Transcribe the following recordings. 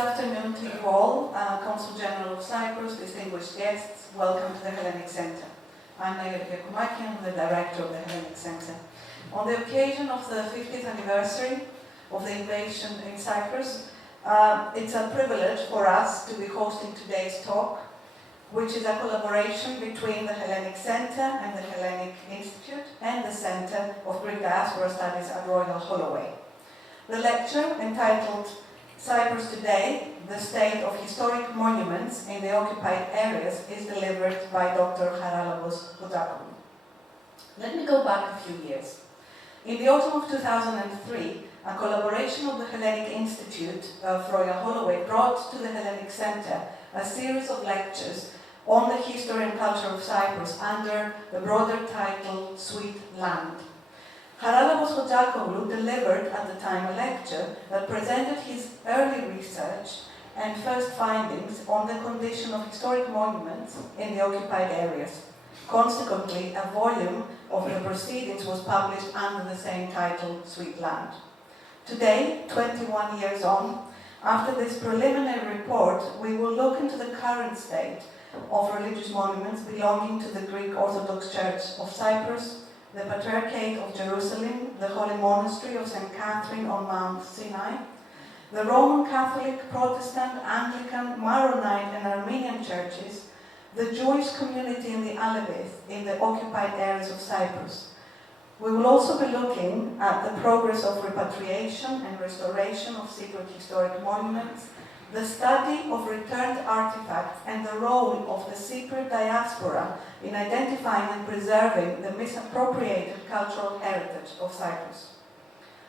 afternoon to you all, Consul General of Cyprus, distinguished guests, welcome to the Hellenic Center. I'm Megan Giacomakian, the Director of the Hellenic Center. On the occasion of the 50th anniversary of the invasion in Cyprus, it's a privilege for us to be hosting today's talk, which is a collaboration between the Hellenic Center and the Hellenic Institute and the Center of Greek Diaspora Studies at Royal Holloway. The lecture, entitled Cyprus Today, the State of Historic Monuments in the Occupied Areas, is delivered by Dr Charalampos Chotzakoglou. Let me go back a few years. In the autumn of 2003, a collaboration of the Hellenic Institute of Royal Holloway brought to the Hellenic Center a series of lectures on the history and culture of Cyprus under the broader title Sweet Land. Charalampos Chotzakoglou delivered at the time a lecture that presented his early research and first findings on the condition of historic monuments in the occupied areas. Consequently, a volume of the proceedings was published under the same title, Sweet Land. Today, 21 years on, after this preliminary report, we will look into the current state of religious monuments belonging to the Greek Orthodox Church of Cyprus, the Patriarchate of Jerusalem, the Holy Monastery of St. Catherine on Mount Sinai, the Roman Catholic, Protestant, Anglican, Maronite and Armenian churches, the Jewish community in the Alevith in the occupied areas of Cyprus. We will also be looking at the progress of repatriation and restoration of Cypriot historic monuments, the study of returned artifacts and the role of the Cypriot Diaspora in identifying and preserving the misappropriated cultural heritage of Cyprus.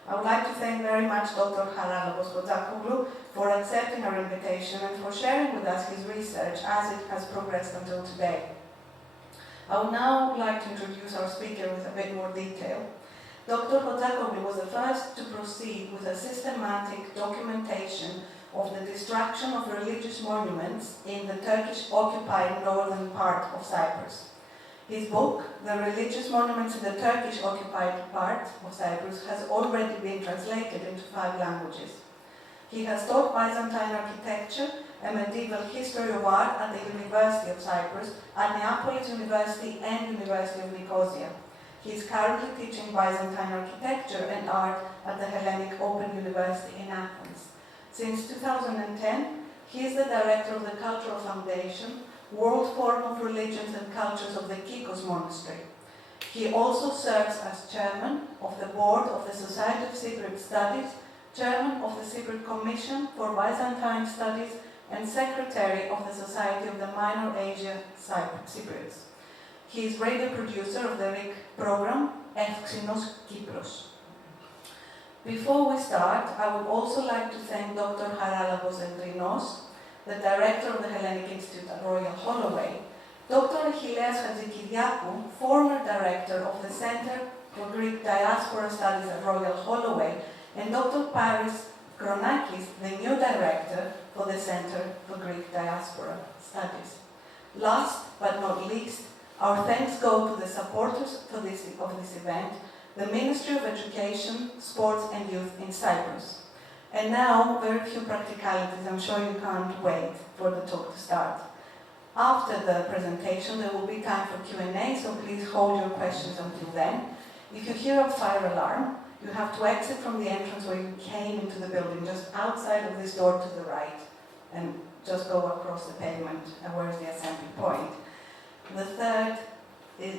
I would like to thank very much Dr Charalampos Chotzakoglou for accepting our invitation and for sharing with us his research as it has progressed until today. I would now like to introduce our speaker with a bit more detail. Dr. Chotzakoglou was the first to proceed with a systematic documentation of the destruction of religious monuments in the Turkish-occupied northern part of Cyprus. His book, The Religious Monuments in the Turkish-occupied part of Cyprus, has already been translated into 5 languages. He has taught Byzantine architecture and medieval history of art at the University of Cyprus, at Neapolis University and University of Nicosia. He is currently teaching Byzantine architecture and art at the Hellenic Open University in Athens. Since 2010, he is the director of the Cultural Foundation, World Forum of Religions and Cultures of the Kikos Monastery. He also serves as chairman of the board of the Society of Cypriot Studies, chairman of the Cypriot Commission for Byzantine Studies, and secretary of the Society of the Minor Asia Cypriots. He is radio producer of the RIC program, Evxinos Kypros. Before we start, I would also like to thank Dr. Charalampos Chotzakoglou, the director of the Hellenic Institute at Royal Holloway, Dr. Achilleas Hadjikidiakou, former director of the Center for Greek Diaspora Studies at Royal Holloway, and Dr. Paris Kronakis, the new director for the Center for Greek Diaspora Studies. Last but not least, our thanks go to the supporters of this event, the Ministry of Education, Sports and Youth in Cyprus. And now, very few practicalities. I'm sure you can't wait for the talk to start. After the presentation, there will be time for Q&A, so please hold your questions until then. If you hear a fire alarm, you have to exit from the entrance where you came into the building, just outside of this door to the right, and just go across the pavement, where's the assembly point. The third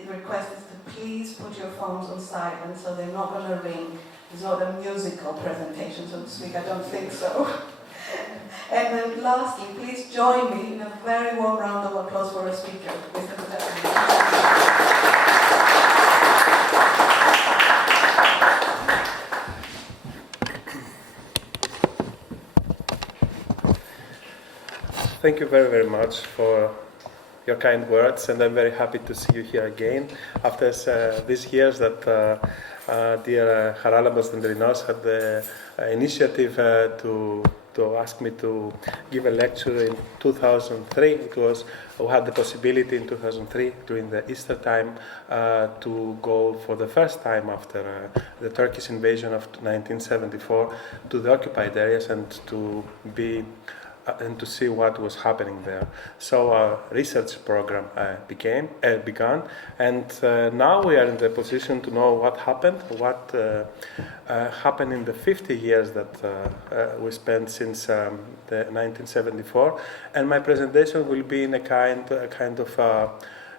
request is to please put your phones on silent so they're not going to ring. It's not a musical presentation, so to speak, I don't think so. And then lastly, please join me in a very warm round of applause for our speaker, Mr. Chotzakoglou. Thank you very, very much for your kind words, and I'm very happy to see you here again after these years that dear Charalampos Dendrinos had the initiative to ask me to give a lecture in 2003. We had the possibility in 2003 during the Easter time to go for the first time after the Turkish invasion of 1974 to the occupied areas and to be and to see what was happening there. So a research program began, and now we are in the position to know what happened, what happened in the 50 years that we spent since the 1974, and my presentation will be in a kind of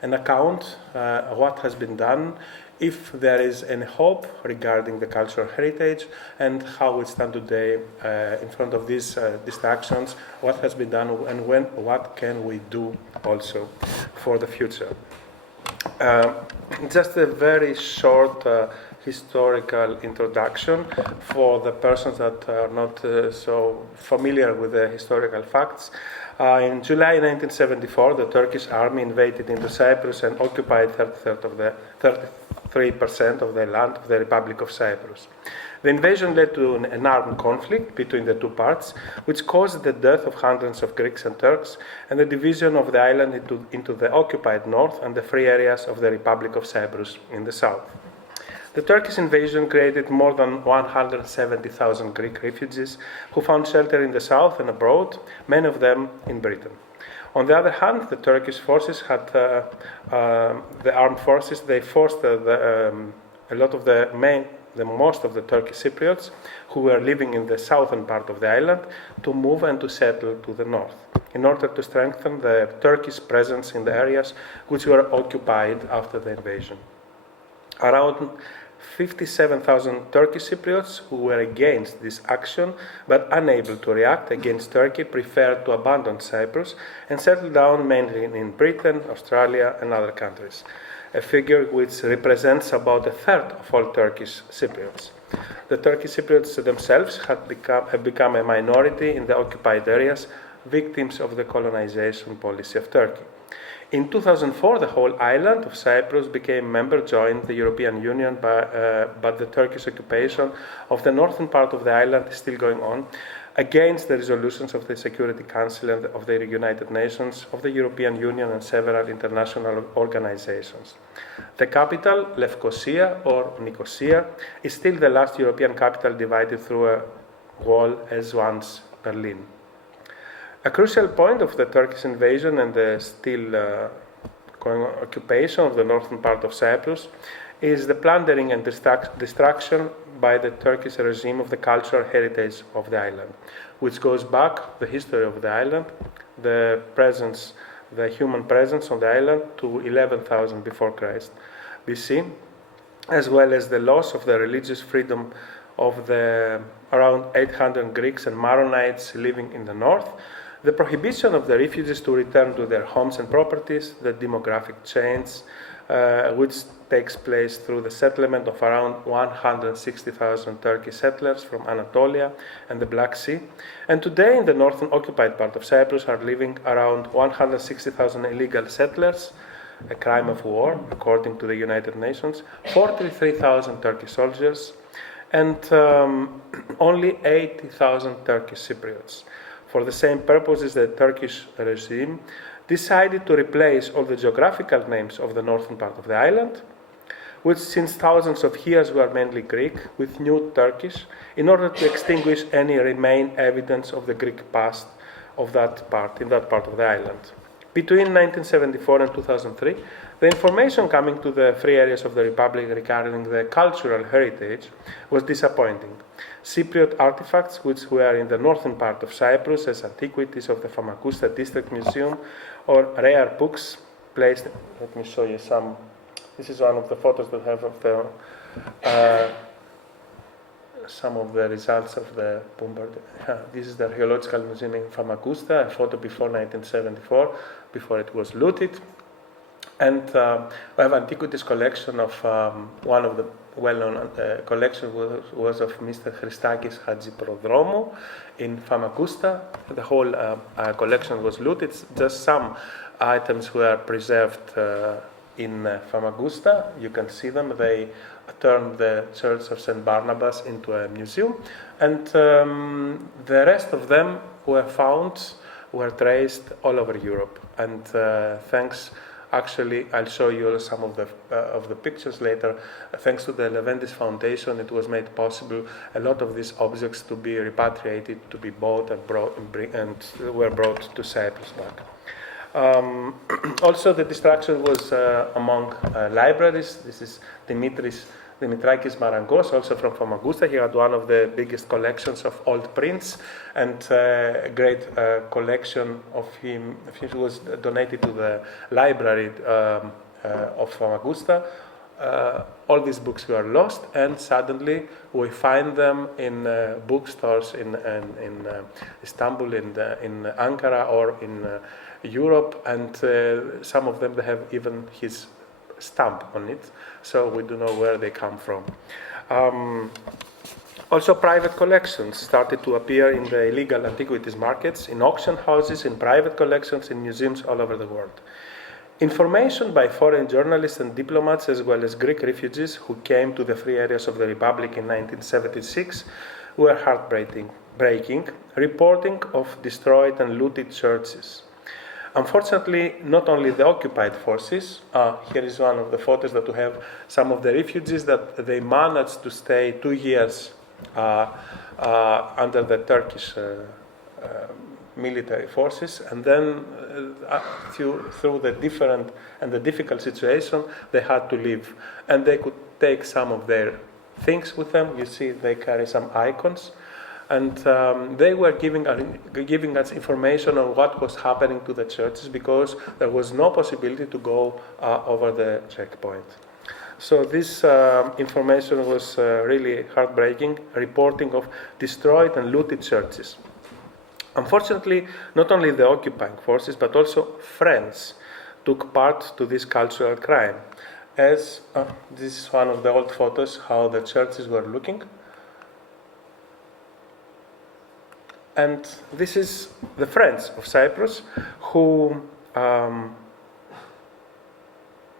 an account of what has been done, if there is any hope regarding the cultural heritage, and how we stand today in front of these distractions, what has been done, and what can we do also for the future. Just a very short historical introduction for the persons that are not so familiar with the historical facts. In July 1974, the Turkish army invaded into Cyprus and occupied 33% of the land of the Republic of Cyprus. The invasion led to an armed conflict between the two parts, which caused the death of hundreds of Greeks and Turks, and the division of the island into the occupied north and the free areas of the Republic of Cyprus in the south. The Turkish invasion created more than 170,000 Greek refugees who found shelter in the south and abroad, many of them in Britain. On the other hand, the Turkish forces had the armed forces. They forced most of the Turkish Cypriots who were living in the southern part of the island to move and to settle to the north, in order to strengthen the Turkish presence in the areas which were occupied after the invasion. Around 57,000 Turkish Cypriots who were against this action but unable to react against Turkey preferred to abandon Cyprus and settle down mainly in Britain, Australia, and other countries, a figure which represents about a third of all Turkish Cypriots. The Turkish Cypriots themselves have become a minority in the occupied areas, victims of the colonization policy of Turkey. In 2004, the whole island of Cyprus joined the European Union, but the Turkish occupation of the northern part of the island is still going on, against the resolutions of the Security Council and of the United Nations, of the European Union, and several international organizations. The capital, Lefkosia or Nicosia, is still the last European capital divided through a wall as once Berlin. A crucial point of the Turkish invasion and the still going occupation of the northern part of Cyprus is the plundering and destruction by the Turkish regime of the cultural heritage of the island, which goes back the history of the island, the human presence on the island to 11,000 before Christ BC, as well as the loss of the religious freedom of the around 800 Greeks and Maronites living in the north, the prohibition of the refugees to return to their homes and properties, the demographic change, which takes place through the settlement of around 160,000 Turkish settlers from Anatolia and the Black Sea. And today, in the northern occupied part of Cyprus, are living around 160,000 illegal settlers, a crime of war, according to the United Nations, 43,000 Turkish soldiers, and only 80,000 Turkish Cypriots. For the same purposes, the Turkish regime decided to replace all the geographical names of the northern part of the island, which since thousands of years were mainly Greek, with new Turkish, in order to extinguish any remaining evidence of the Greek past in that part of the island. Between 1974 and 2003, the information coming to the free areas of the Republic regarding the cultural heritage was disappointing. Cypriot artifacts, which were in the northern part of Cyprus as antiquities of the Famagusta District Museum, or rare books placed. Let me show you some. This is one of the photos that have of the some of the results of the bombardment. This is the Archaeological Museum in Famagusta, a photo before 1974, before it was looted. And we have antiquities collection of one of the well-known collection was of Mr. Christakis Hadjiprodromou in Famagusta. The whole collection was looted. Just some items were preserved in Famagusta. You can see them. They turned the Church of St. Barnabas into a museum, and the rest of them were traced all over Europe. And thanks Actually, I'll show you some of the pictures later. Thanks to the Leventis Foundation, it was made possible a lot of these objects to be repatriated, to be bought and were brought to Cyprus back. Also, the destruction was among libraries. This is Dimitrakis Marangos, also from Famagusta. He had one of the biggest collections of old prints, and a great collection of him was donated to the library of Famagusta. All these books were lost, and suddenly we find them in bookstores in Istanbul, in Ankara, or in Europe, and some of them they have even his stamp on it, so we do know where they come from. Also, private collections started to appear in the illegal antiquities markets, in auction houses, in private collections, in museums all over the world. Information by foreign journalists and diplomats, as well as Greek refugees who came to the free areas of the Republic in 1976, were heartbreaking, reporting of destroyed and looted churches. Unfortunately, not only the occupied forces, here is one of the photos that we have, some of the refugees that they managed to stay 2 years under the Turkish military forces, and then through the different and the difficult situation, they had to leave. And they could take some of their things with them. You see they carry some icons. And they were giving us information on what was happening to the churches, because there was no possibility to go over the checkpoint. So this information was really heartbreaking, reporting of destroyed and looted churches. Unfortunately, not only the occupying forces, but also friends took part to this cultural crime. As this is one of the old photos, how the churches were looking. And this is the Friends of Cyprus who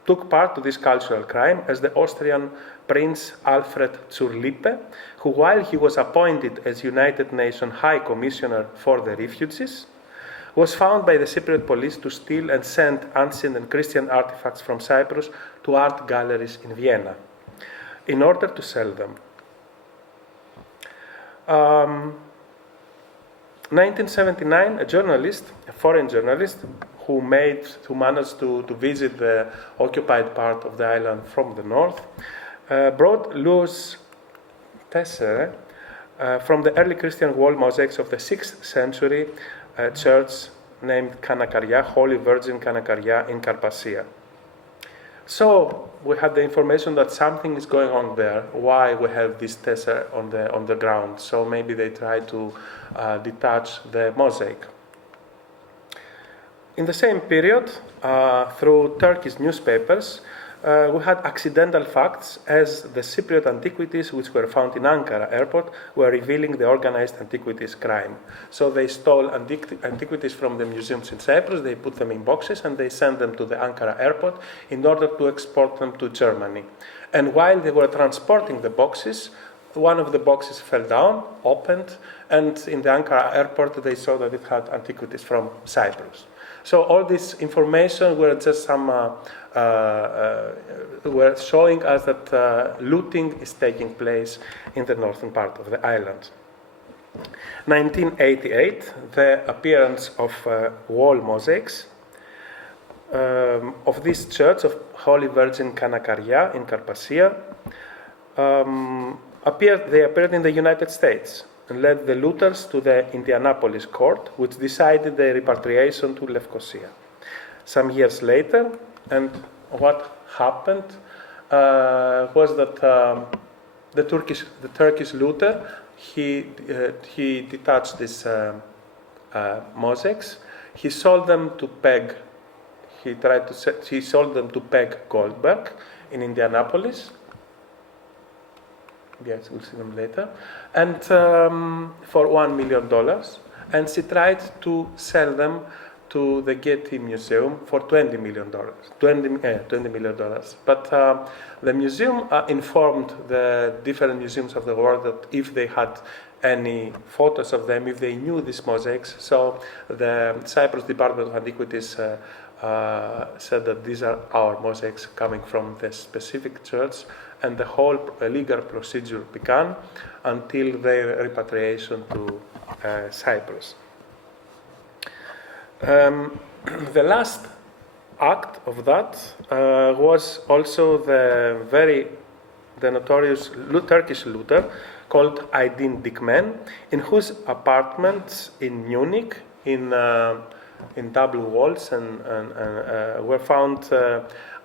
took part to this cultural crime, as the Austrian Prince Alfred zur Lippe, who, while he was appointed as United Nations High Commissioner for the Refugees, was found by the Cypriot police to steal and send ancient and Christian artifacts from Cyprus to art galleries in Vienna in order to sell them. 1979, a journalist, a foreign journalist, who managed to visit the occupied part of the island from the north, brought loose tesserae from the early Christian wall mosaics of the 6th century church named Kanakaria, Holy Virgin Kanakaria in Carpassia. So we had the information that something is going on there. Why we have this tesserae on the ground? So maybe they try to detach the mosaic. In the same period, through Turkish newspapers, we had accidental facts, as the Cypriot antiquities, which were found in Ankara airport, were revealing the organized antiquities crime. So they stole antiquities from the museums in Cyprus, they put them in boxes, and they sent them to the Ankara airport in order to export them to Germany. And while they were transporting the boxes, one of the boxes fell down, opened, and in the Ankara airport they saw that it had antiquities from Cyprus. So all this information were just some were showing us that looting is taking place in the northern part of the island. 1988, the appearance of wall mosaics of this church of Holy Virgin Kanakaria in Carpassia appeared in the United States and led the looters to the Indianapolis court, which decided the repatriation to Lefkosia. Some years later, and what happened was that the Turkish looter, he detached these mosaics. He sold them to Peg. He sold them to Peg Goldberg in Indianapolis. Yes, we'll see them later. And for $1 million. And she tried to sell them to the Getty Museum for $20 million. $20 million. But the museum informed the different museums of the world that if they had any photos of them, if they knew these mosaics, so the Cyprus Department of Antiquities said that these are our mosaics coming from the specific church, and the whole legal procedure began until their repatriation to Cyprus. The last act of that was also the notorious Turkish looter called Aydin Dikmen, in whose apartments in Munich, in double walls, and were found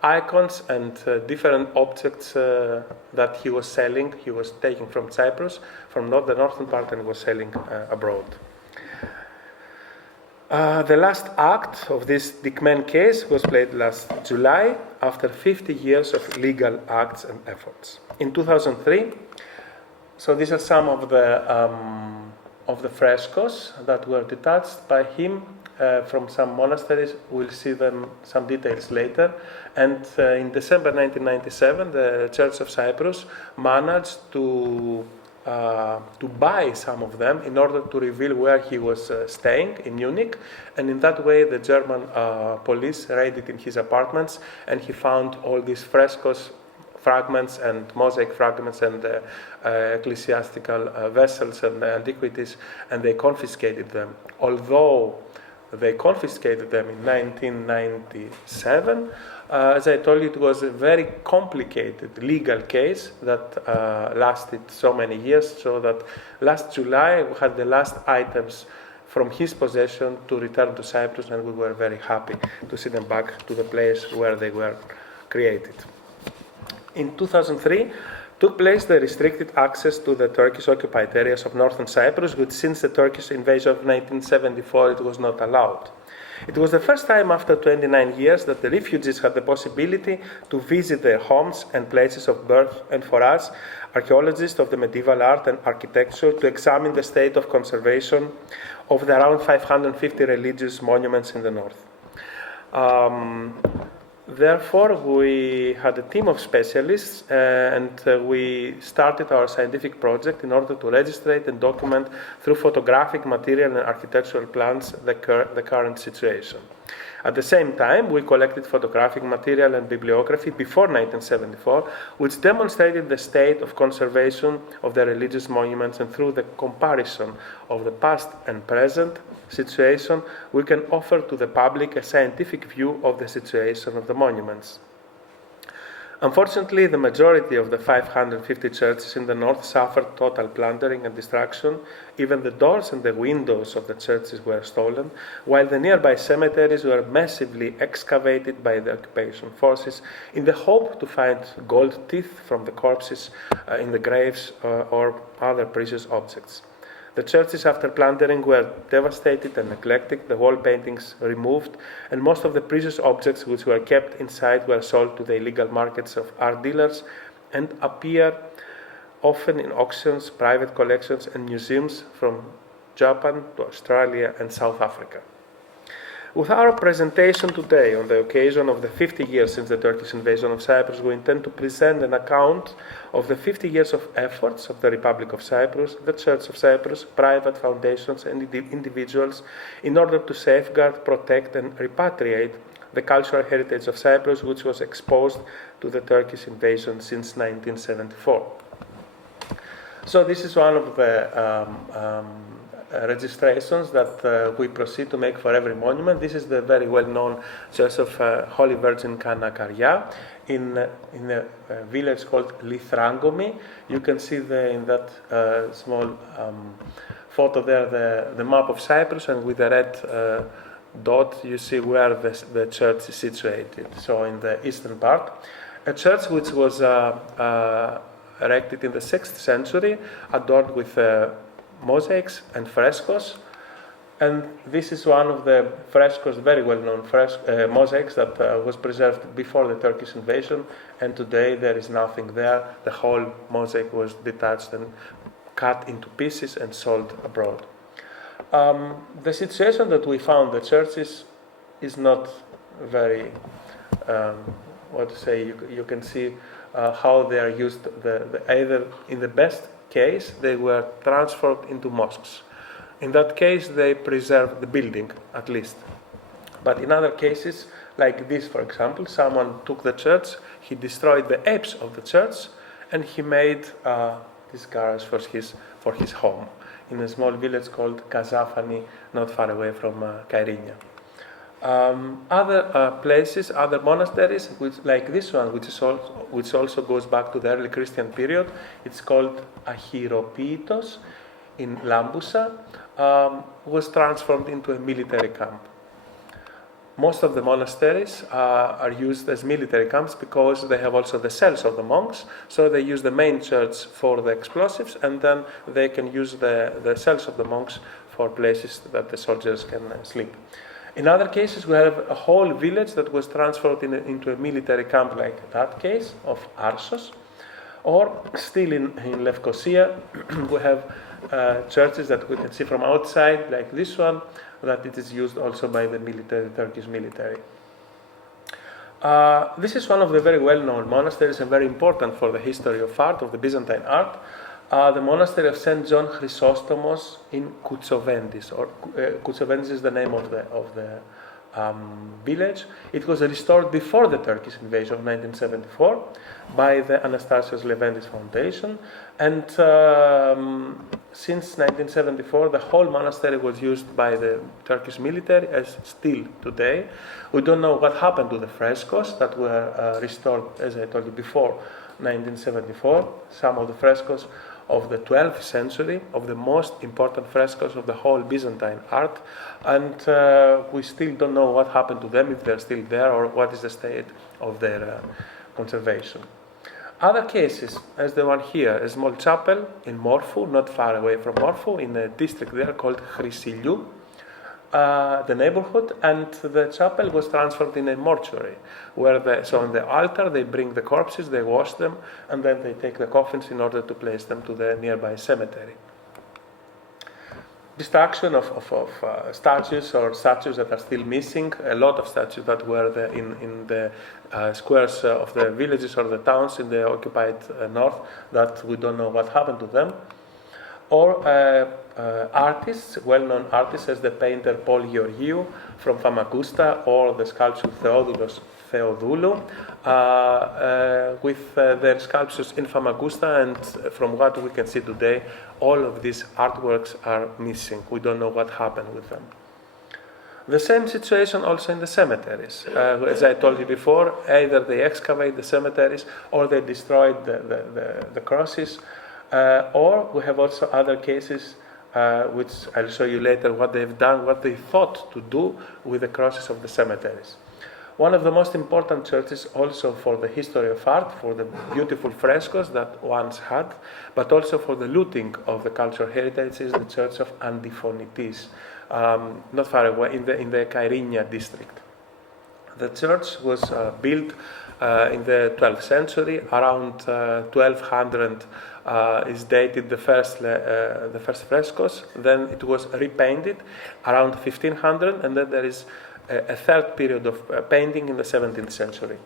icons and different objects that he was selling. He was taking from Cyprus, from the northern part, and was selling abroad. The last act of this Dikmen case was played last July after 50 years of legal acts and efforts. In 2003, so these are some of the frescoes that were detached by him from some monasteries. We'll see them some details later. And in December 1997, the Church of Cyprus managed to buy some of them in order to reveal where he was staying in Munich, and in that way the German police raided in his apartments, and he found all these frescoes, fragments and mosaic fragments and ecclesiastical vessels and antiquities, and they confiscated them. Although they confiscated them in 1997, as I told you, it was a very complicated legal case that lasted so many years, so that last July we had the last items from his possession to return to Cyprus, and we were very happy to see them back to the place where they were created. In 2003 took place the restricted access to the Turkish occupied areas of northern Cyprus, which since the Turkish invasion of 1974 it was not allowed. It was the first time after 29 years that the refugees had the possibility to visit their homes and places of birth, and for us, archaeologists of the medieval art and architecture, to examine the state of conservation of the around 550 religious monuments in the north. Therefore, we had a team of specialists and we started our scientific project in order to register and document through photographic material and architectural plans the current situation. At the same time, we collected photographic material and bibliography before 1974, which demonstrated the state of conservation of the religious monuments, and through the comparison of the past and present situation, we can offer to the public a scientific view of the situation of the monuments. Unfortunately, the majority of the 550 churches in the north suffered total plundering and destruction. Even the doors and the windows of the churches were stolen, while the nearby cemeteries were massively excavated by the occupation forces in the hope to find gold teeth from the corpses in the graves or other precious objects. The churches, after plundering, were devastated and neglected, the wall paintings removed, and most of the precious objects which were kept inside were sold to the illegal markets of art dealers and appear often in auctions, private collections, and museums from Japan to Australia and South Africa. With our presentation today on the occasion of the 50 years since the Turkish invasion of Cyprus, we intend to present an account of the 50 years of efforts of the Republic of Cyprus, the Church of Cyprus, private foundations and individuals in order to safeguard, protect and repatriate the cultural heritage of Cyprus, which was exposed to the Turkish invasion since 1974. So this is one of the registrations that we proceed to make for every monument. This is the very well-known Church of Holy Virgin Kanakaria in a village called Lithrangomi. You can see in that small photo there the map of Cyprus, and with the red dot you see where the church is situated. So in the eastern part, a church which was erected in the 6th century, adorned with mosaics and frescoes, and this is one of the frescoes, very well-known mosaics that was preserved before the Turkish invasion, and today there is nothing there. The whole mosaic was detached and cut into pieces and sold abroad. The situation that we found the churches is not very, you can see how they are used. Either in the best case they were transformed into mosques. In that case they preserved the building at least. But in other cases, like this, for example, someone took the church, he destroyed the apse of the church, and he made this garage for his home in a small village called Kazafani, not far away from Kyrenia. Other places, other monasteries, like this one, which also goes back to the early Christian period, it's called Achiropeitos in Lambusa, was transformed into a military camp. Most of the monasteries are used as military camps because they have also the cells of the monks, so they use the main church for the explosives, and then they can use the cells of the monks for places that the soldiers can sleep. In other cases, we have a whole village that was transferred into a military camp, like that case of Arsos. Or still in Lefkosia, we have churches that we can see from outside, like this one, that it is used also by the Turkish military. This is one of the very well-known monasteries and very important for the history of art, of the Byzantine art. The monastery of St. John Chrysostomos in Koutsovendis, or Koutsovendis is the name of the village. It was restored before the Turkish invasion of 1974 by the Anastasios Levendis Foundation, and since 1974 the whole monastery was used by the Turkish military, as still today. We don't know what happened to the frescoes that were restored, as I told you before, 1974. Some of the frescoes of the 12th century, of the most important frescoes of the whole Byzantine art, and we still don't know what happened to them, if they're still there, or what is the state of their conservation. Other cases, as the one here, a small chapel in Morphou, not far away from Morphou, in a district there called Chrysiliou, the neighborhood, and the chapel was transformed in a mortuary, where so on the altar they bring the corpses, they wash them, and then they take the coffins in order to place them to the nearby cemetery. Destruction of statues or statues that are still missing, a lot of statues that were in the squares of the villages or the towns in the occupied north, that we don't know what happened to them. Or artists, well-known artists, as the painter Paul Georgiou from Famagusta, or the sculptor Theodoros Theodoulou, with their sculptures in Famagusta, and from what we can see today, all of these artworks are missing. We don't know what happened with them. The same situation also in the cemeteries. As I told you before, either they excavate the cemeteries or they destroyed the crosses. Or we have also other cases, which I'll show you later, what they've done, what they thought to do with the crosses of the cemeteries. One of the most important churches also for the history of art, for the beautiful frescoes that once had, but also for the looting of the cultural heritage, is the church of Antiphonitis, not far away in the Kyrenia district. The church was built in the 12th century, around 1200 is dated the first frescoes. Then it was repainted around 1500, and then there is a third period of painting in the 17th century.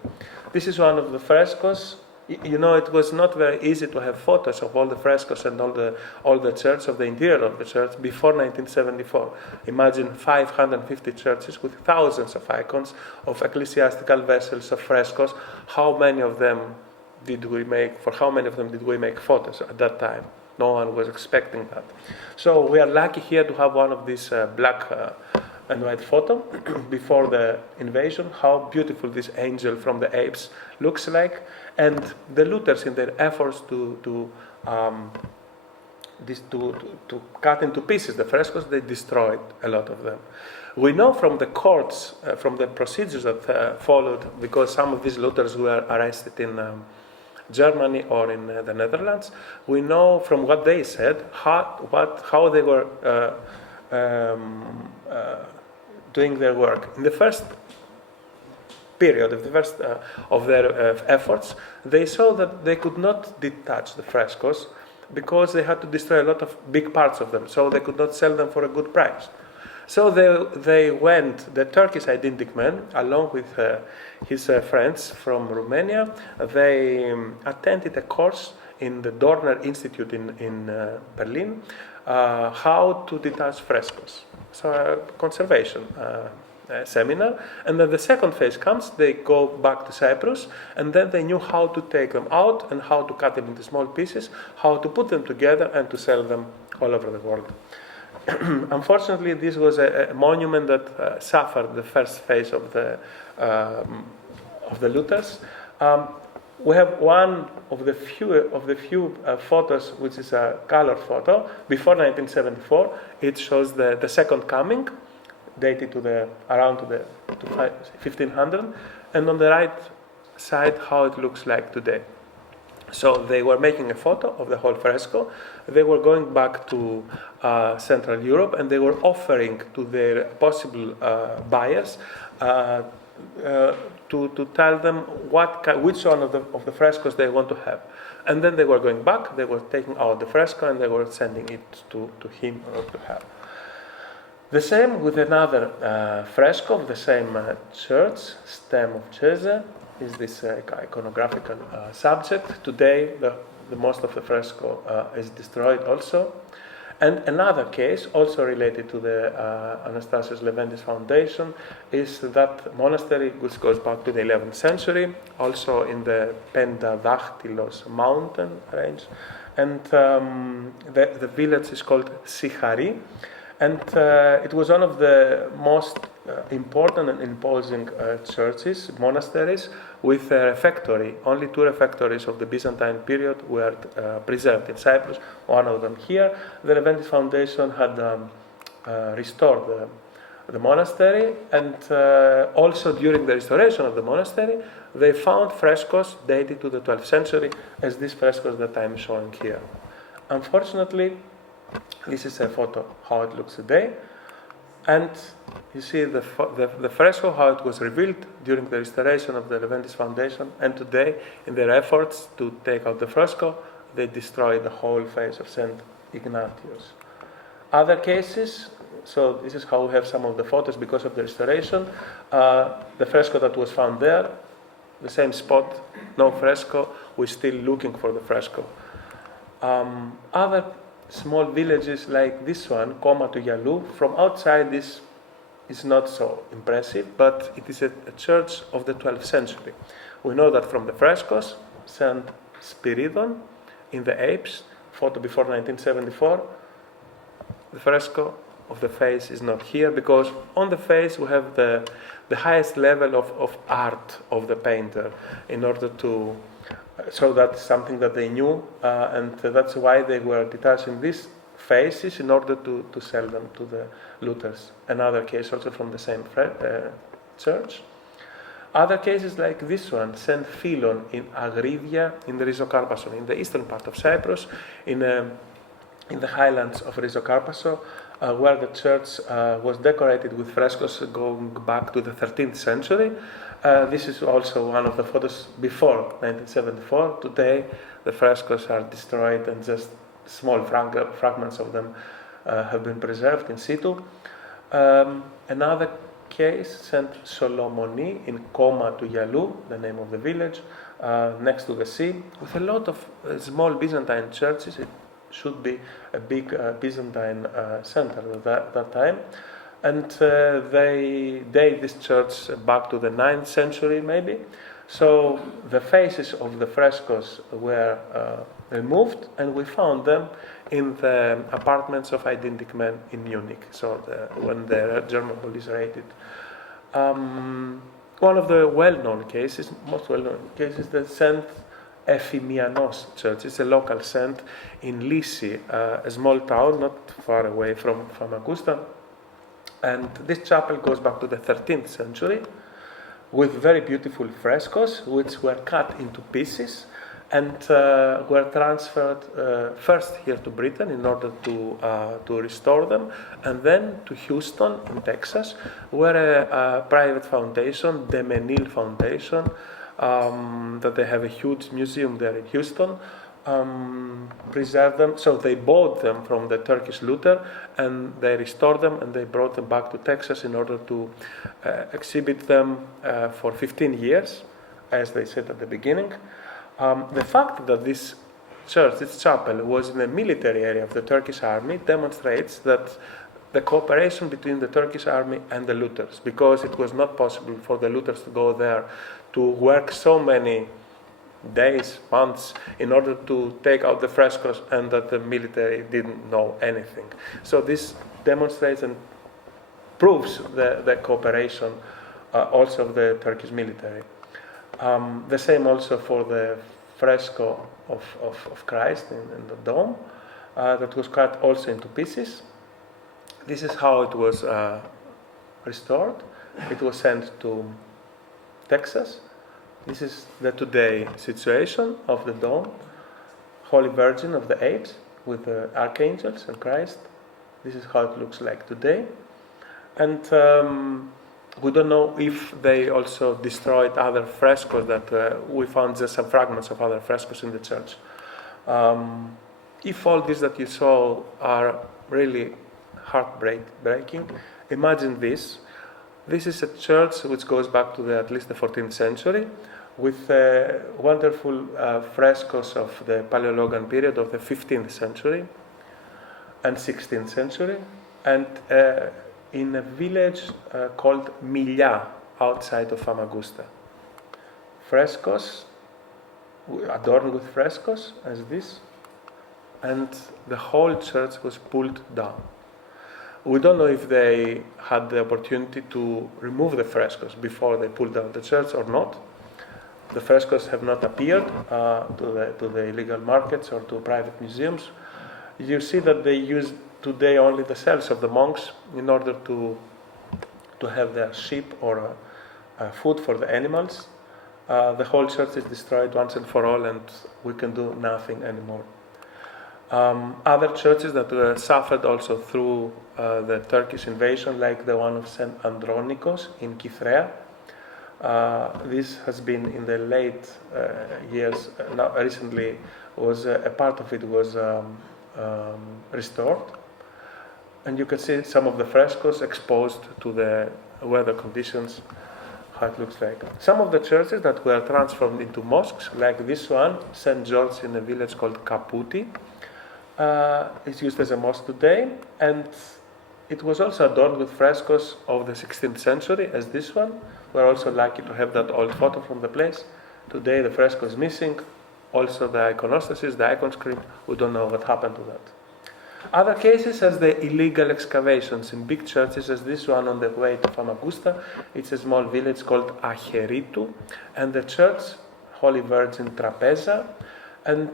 This is one of the frescoes. You know, it was not very easy to have photos of all the frescoes and all the church, of the interior of the church, before 1974. Imagine 550 churches with thousands of icons, of ecclesiastical vessels, of frescoes. How many of them did we make photos at that time? No one was expecting that. So we are lucky here to have one of these black and white photo before the invasion. How beautiful this angel from the apse looks like, and the looters, in their efforts to cut into pieces the frescoes, they destroyed a lot of them. We know from the courts, from the procedures that followed, because some of these looters were arrested in Germany or in the Netherlands. We know from what they said how they were doing their work. In the first period of their efforts, they saw that they could not detach the frescoes because they had to destroy a lot of big parts of them, so they could not sell them for a good price. So they went, the Turkish identical man, along with his friends from Romania, they attended a course in the Dorner Institute in Berlin, how to detach frescoes. So conservation seminar. And then the second phase comes, they go back to Cyprus, and then they knew how to take them out and how to cut them into small pieces, how to put them together and to sell them all over the world. Unfortunately, this was a monument that suffered the first phase of the looters. We have one of the few photos, which is a color photo before 1974. It shows the second coming, dated to around 1500, and on the right side how it looks like today. So they were making a photo of the whole fresco. They were going back to Central Europe, and they were offering to their possible buyers to tell them which one of the frescoes they want to have. And then they were going back. They were taking out the fresco and they were sending it to him or to her. The same with another fresco of the same church, Stem of Cese. Is this iconographical subject. Today, the most of the fresco is destroyed also. And another case, also related to the Anastasios Leventis Foundation, is that monastery which goes back to the 11th century, also in the Pentadachtilos mountain range. And the village is called Sichari. And it was one of the most important and imposing churches, monasteries, with a refectory. Only 2 refectories of the Byzantine period were preserved in Cyprus, one of them here. The Leventis Foundation had restored the monastery, and also during the restoration of the monastery, they found frescoes dated to the 12th century, as these frescoes that I'm showing here. Unfortunately, this is a photo how it looks today, and you see the fresco how it was revealed during the restoration of the Leventis Foundation, and today in their efforts to take out the fresco, they destroyed the whole face of Saint Ignatius. Other cases, so this is how we have some of the photos because of the restoration. The fresco that was found there, the same spot, no fresco, we're still looking for the fresco. Other small villages like this one, Koma to Yalou, from outside this is not so impressive, but it is a church of the 12th century. We know that from the frescoes, Saint Spiridon in the apse, photo before 1974, the fresco of the face is not here because on the face we have the highest level of art of the painter in order to so that's something that they knew, and that's why they were detaching these faces in order to sell them to the looters. Another case also from the same church. Other cases like this one, Saint Philon in Agridia in the Rizzocarpasso, in the eastern part of Cyprus, in the highlands of Rizzocarpasso, where the church was decorated with frescoes going back to the 13th century. This is also one of the photos before 1974. Today, the frescoes are destroyed and just small fragments of them have been preserved in situ. Another case, Saint Solomoni in Koma to Yalou, the name of the village, next to the sea, with a lot of small Byzantine churches. It should be a big Byzantine center at that time. And they date this church back to the 9th century, maybe. So the faces of the frescoes were removed, and we found them in the apartments of identical men in Munich. So when the German police raided, one of the well-known cases, most well-known cases, the Saint Ephimianos Church. It's a local saint in Lysi, a small town not far away from Famagusta. And this chapel goes back to the 13th century with very beautiful frescoes which were cut into pieces and were transferred first here to Britain in order to restore them, and then to Houston in Texas, where a private foundation, the Menil Foundation, that they have a huge museum there in Houston, preserve them. So they bought them from the Turkish looter and they restored them and they brought them back to Texas in order to exhibit them for 15 years, as they said at the beginning. The fact that this church, this chapel, was in a military area of the Turkish army demonstrates that the cooperation between the Turkish army and the looters, because it was not possible for the looters to go there to work so many days, months, in order to take out the frescoes, and that the military didn't know anything. So this demonstrates and proves the cooperation also of the Turkish military. The same also for the fresco of Christ in the dome, that was cut also into pieces. This is how it was restored. It was sent to Texas. This is the today situation of the dome. Holy Virgin of the Apes with the archangels and Christ. This is how it looks like today. And we don't know if they also destroyed other frescoes that we found just some fragments of other frescoes in the church. If all these that you saw are really heartbreaking, imagine this. This is a church which goes back to at least the 14th century, with wonderful frescoes of the Paleologan period of the 15th century and 16th century, and in a village called Milia, outside of Famagusta. Frescoes, adorned with frescoes, as this, and the whole church was pulled down. We don't know if they had the opportunity to remove the frescoes before they pulled down the church or not. The frescoes have not appeared to the illegal markets or to private museums. You see that they use today only the cells of the monks in order to have their sheep or food for the animals. The whole church is destroyed once and for all, and we can do nothing anymore. Other churches that suffered also through the Turkish invasion, like the one of St. Andronikos in Kythrea. This has been in the late years. Now, recently, was a part of it was restored, and you can see some of the frescoes exposed to the weather conditions. How it looks like. Some of the churches that were transformed into mosques, like this one, St. George in a village called Kaputi, is used as a mosque today, and it was also adorned with frescoes of the 16th century, as this one. We're also lucky to have that old photo from the place. Today the fresco is missing, also the iconostasis, the icon script. We don't know what happened to that. Other cases as the illegal excavations in big churches, as this one on the way to Famagusta. It's a small village called Acheritu, and the church, Holy Virgin Trapeza. And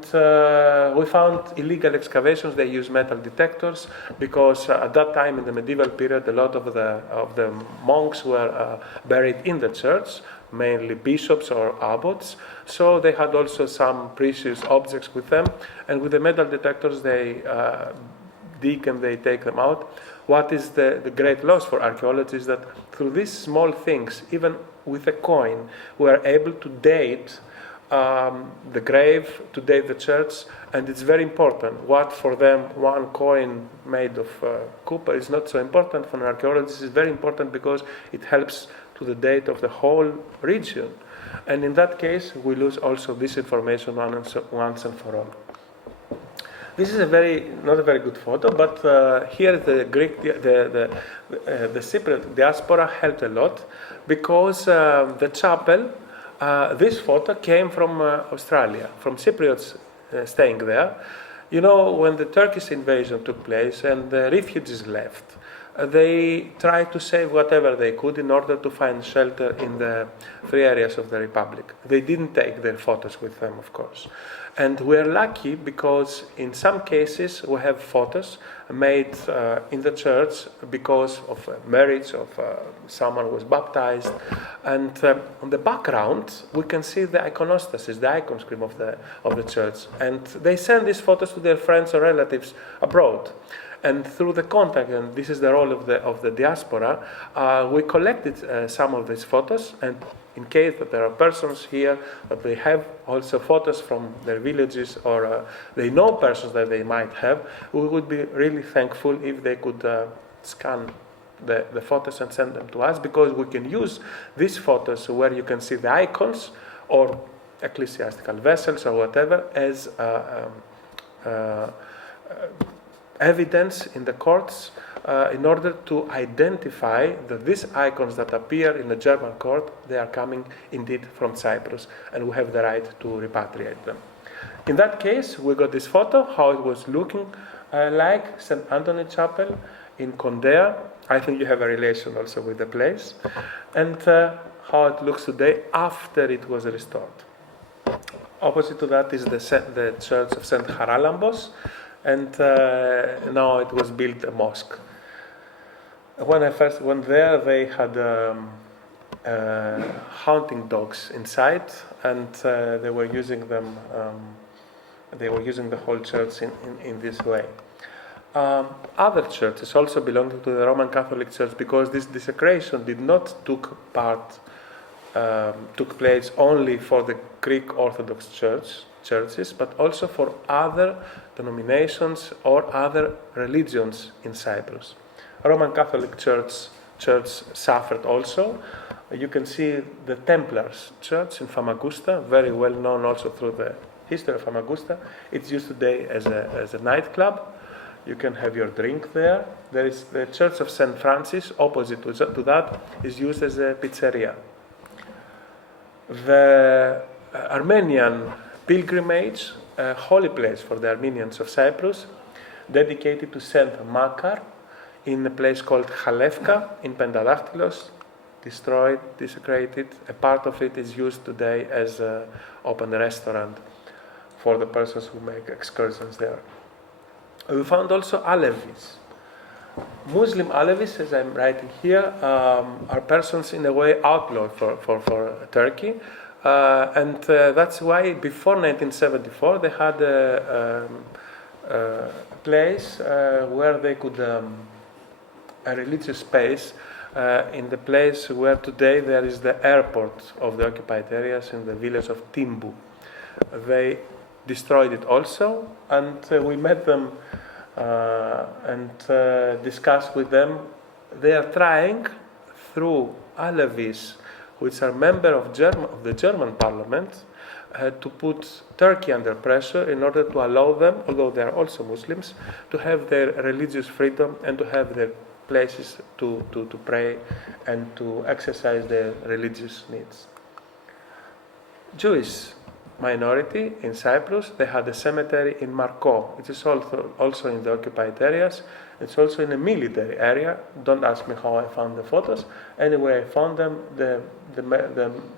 we found illegal excavations. They use metal detectors because at that time in the medieval period, a lot of the monks were buried in the church, mainly bishops or abbots. So they had also some precious objects with them, and with the metal detectors they dig and they take them out. What is the great loss for archaeologists is that through these small things, even with a coin, we are able to date the grave, to date the church, and it's very important. What for them one coin made of copper is not so important, for an archaeologist it's very important because it helps to the date of the whole region. And in that case we lose also this information once and for all. This is not a very good photo, but here the Greek, the Cypriot Diaspora helped a lot, because the chapel. This photo came from Australia, from Cypriots staying there. You know, when the Turkish invasion took place and the refugees left, they tried to save whatever they could in order to find shelter in the free areas of the Republic. They didn't take their photos with them, of course. And we're lucky because in some cases we have photos made in the church because of marriage of someone who was baptized. And on the background we can see the iconostasis, the icon script of the church. And they send these photos to their friends or relatives abroad. And through the contact, and this is the role of the diaspora, we collected some of these photos, and in case that there are persons here that they have also photos from their villages, or they know persons that they might have, we would be really thankful if they could scan the photos and send them to us, because we can use these photos where you can see the icons or ecclesiastical vessels or whatever as evidence in the courts in order to identify that these icons that appear in the German court, they are coming indeed from Cyprus, and we have the right to repatriate them. In that case, we got this photo, how it was looking like St. Anthony Chapel in Condea. I think you have a relation also with the place. And how it looks today after it was restored. Opposite to that is the church of St. Charalampos, and now it was built a mosque. When I first went there, they had hunting dogs inside, and they were using them. They were using the whole church in this way. Other churches also belonging to the Roman Catholic Church, because this desecration did not took place only for the Greek Orthodox churches, but also for other denominations or other religions in Cyprus. Roman Catholic Church suffered also. You can see the Templars Church in Famagusta, very well known also through the history of Famagusta. It's used today as a nightclub. You can have your drink there. There is the Church of St. Francis, opposite to that, is used as a pizzeria. The Armenian pilgrimage, a holy place for the Armenians of Cyprus, dedicated to Saint Makar, in a place called Halevka in Pentadactylos, destroyed, desecrated. A part of it is used today as an open restaurant for the persons who make excursions there. We found also Alevis. Muslim Alevis, as I'm writing here, are persons in a way outlawed for Turkey. And that's why before 1974 they had a place where they could, a religious space in the place where today there is the airport of the occupied areas in the village of Timbu. They destroyed it also, and we met them and discussed with them. They are trying through Alevis, which are members of the German parliament, to put Turkey under pressure in order to allow them, although they are also Muslims, to have their religious freedom and to have their places to pray and to exercise their religious needs. Jewish minority in Cyprus, they had a cemetery in Marko. It is also in the occupied areas. It's also in a military area. Don't ask me how I found the photos. Anyway, I found them. The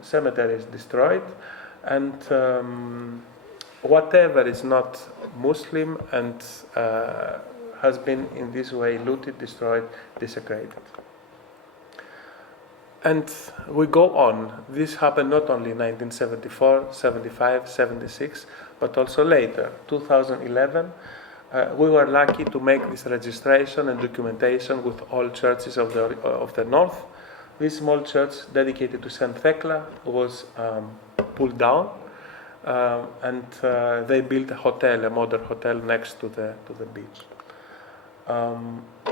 cemetery is destroyed, and whatever is not Muslim and has been in this way looted, destroyed, desecrated. And we go on. This happened not only in 1974, 75, 76, but also later, 2011. We were lucky to make this registration and documentation with all churches of the north. This small church dedicated to Saint Thekla was pulled down, and they built a hotel, a modern hotel, next to the beach.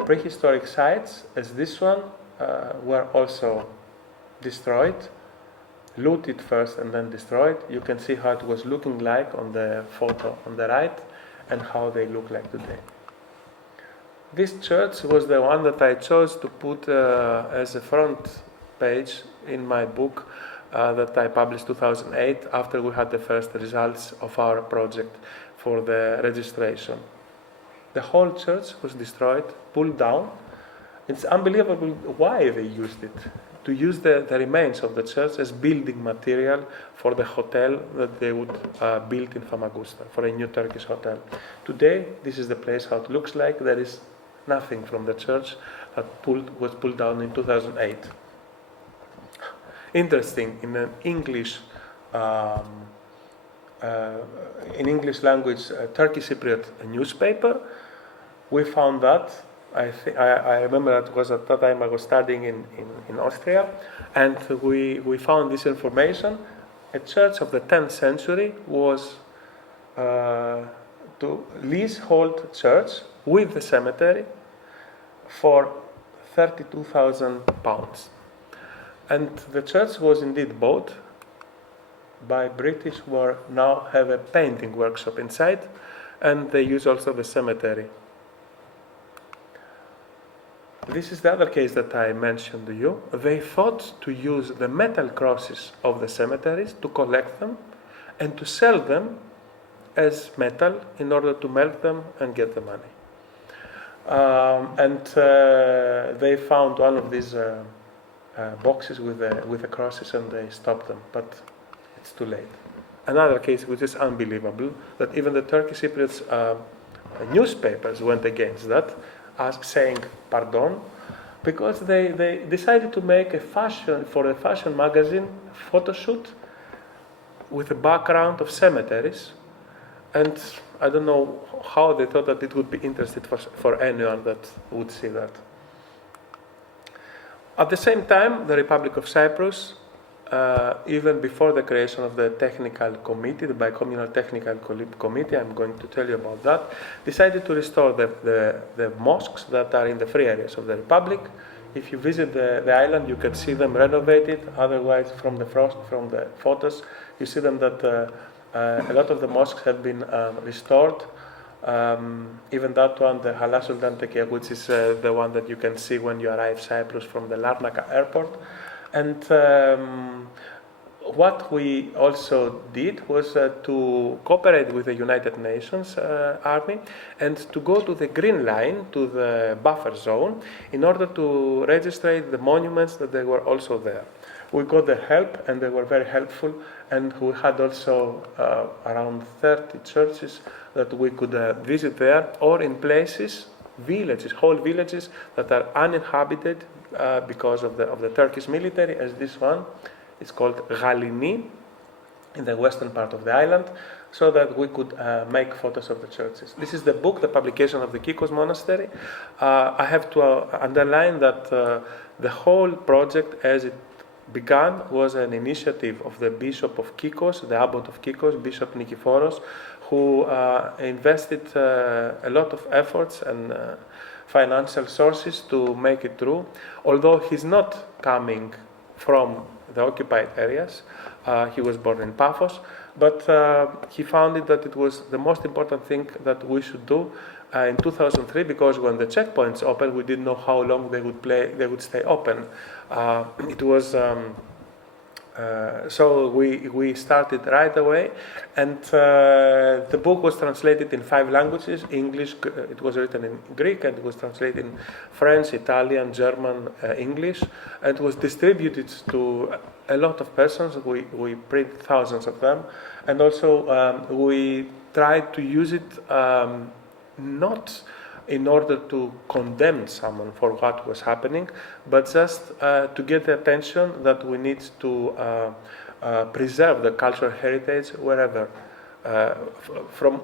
Prehistoric sites, as this one, were also destroyed, looted first and then destroyed. You can see how it was looking like on the photo on the right and how they look like today. This church was the one that I chose to put as a front page in my book that I published 2008 after we had the first results of our project for the registration. The whole church was destroyed, pulled down. It's unbelievable why they used it. To use the remains of the church as building material for the hotel that they would build in Famagusta, for a new Turkish hotel. Today, this is the place how it looks like. There is nothing from the church that was pulled down in 2008. Interesting, in an English language Turkish Cypriot newspaper, we found that. I remember that was at that time I was studying in Austria, and we found this information. A church of the 10th century was to leasehold church with the cemetery for £32,000. And the church was indeed bought by British, who now have a painting workshop inside, and they use also the cemetery. this is the other case that I mentioned to you. They thought to use the metal crosses of the cemeteries to collect them and to sell them as metal in order to melt them and get the money. They found one of these boxes with the crosses and they stopped them, but it's too late. Another case which is unbelievable, that even the Turkish Cypriots newspapers went against that, saying pardon, because they decided to make a fashion magazine photo shoot with a background of cemeteries, and I don't know how they thought that it would be interesting for anyone that would see that. At the same time, the Republic of Cyprus, even before the creation of the technical committee, the Bicommunal Technical Committee, I'm going to tell you about that, decided to restore the mosques that are in the free areas of the Republic. If you visit the island, you can see them renovated. Otherwise, from the photos, you see them that a lot of the mosques have been restored. Even that one, the Hala Sultan Tekia, which is the one that you can see when you arrive Cyprus from the Larnaca airport. And what we also did was to cooperate with the United Nations Army and to go to the Green Line, to the buffer zone, in order to register the monuments that they were also there. We got the help and they were very helpful, and we had also around 30 churches that we could visit there, or in places, villages, whole villages that are uninhabited because of the Turkish military, as this one. It's called Galini, in the western part of the island, so that we could make photos of the churches. This is the book, the publication of the Kikos Monastery. I have to underline that the whole project, as it began, was an initiative of the Bishop of Kikos, the Abbot of Kikos, Bishop Nikiforos, who invested a lot of efforts and financial sources to make it through. Although he's not coming from the occupied areas, he was born in Paphos, but he found that it was the most important thing that we should do in 2003, because when the checkpoints opened, we didn't know how long they would stay open. It was so we started right away, and the book was translated in 5 languages. English, it was written in Greek, and it was translated in French, Italian, German, English, and was distributed to a lot of persons. We print thousands of them, and also we tried to use it not in order to condemn someone for what was happening, but just to get the attention that we need to preserve the cultural heritage wherever, from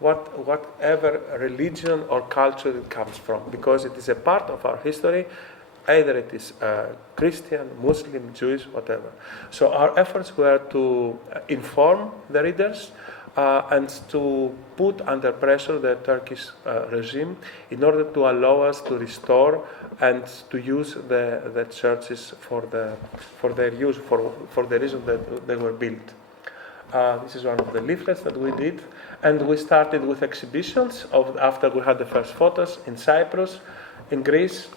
whatever religion or culture it comes from, because it is a part of our history, either it is Christian, Muslim, Jewish, whatever. So our efforts were to inform the readers and to put under pressure the Turkish regime in order to allow us to restore and to use the churches for their use, for the reason that they were built. This is one of the leaflets that we did, and we started with exhibitions after we had the first photos in Cyprus, in Greece,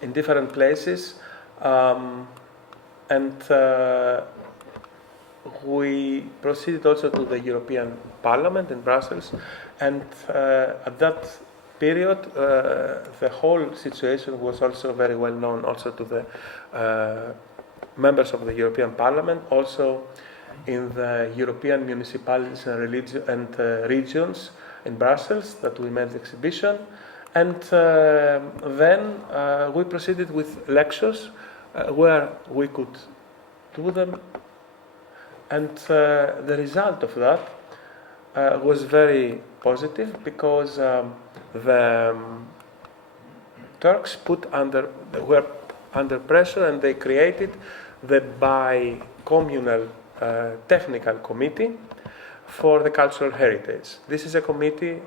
in different places, and we proceeded also to the European Parliament in Brussels, and at that period the whole situation was also very well known also to the members of the European Parliament, also in the European municipalities and regions in Brussels, that we made the exhibition. And then we proceeded with lectures where we could do them. And the result of that was very positive, because the Turks were under pressure, and they created the Bicommunal Technical Committee for the Cultural Heritage. This is a committee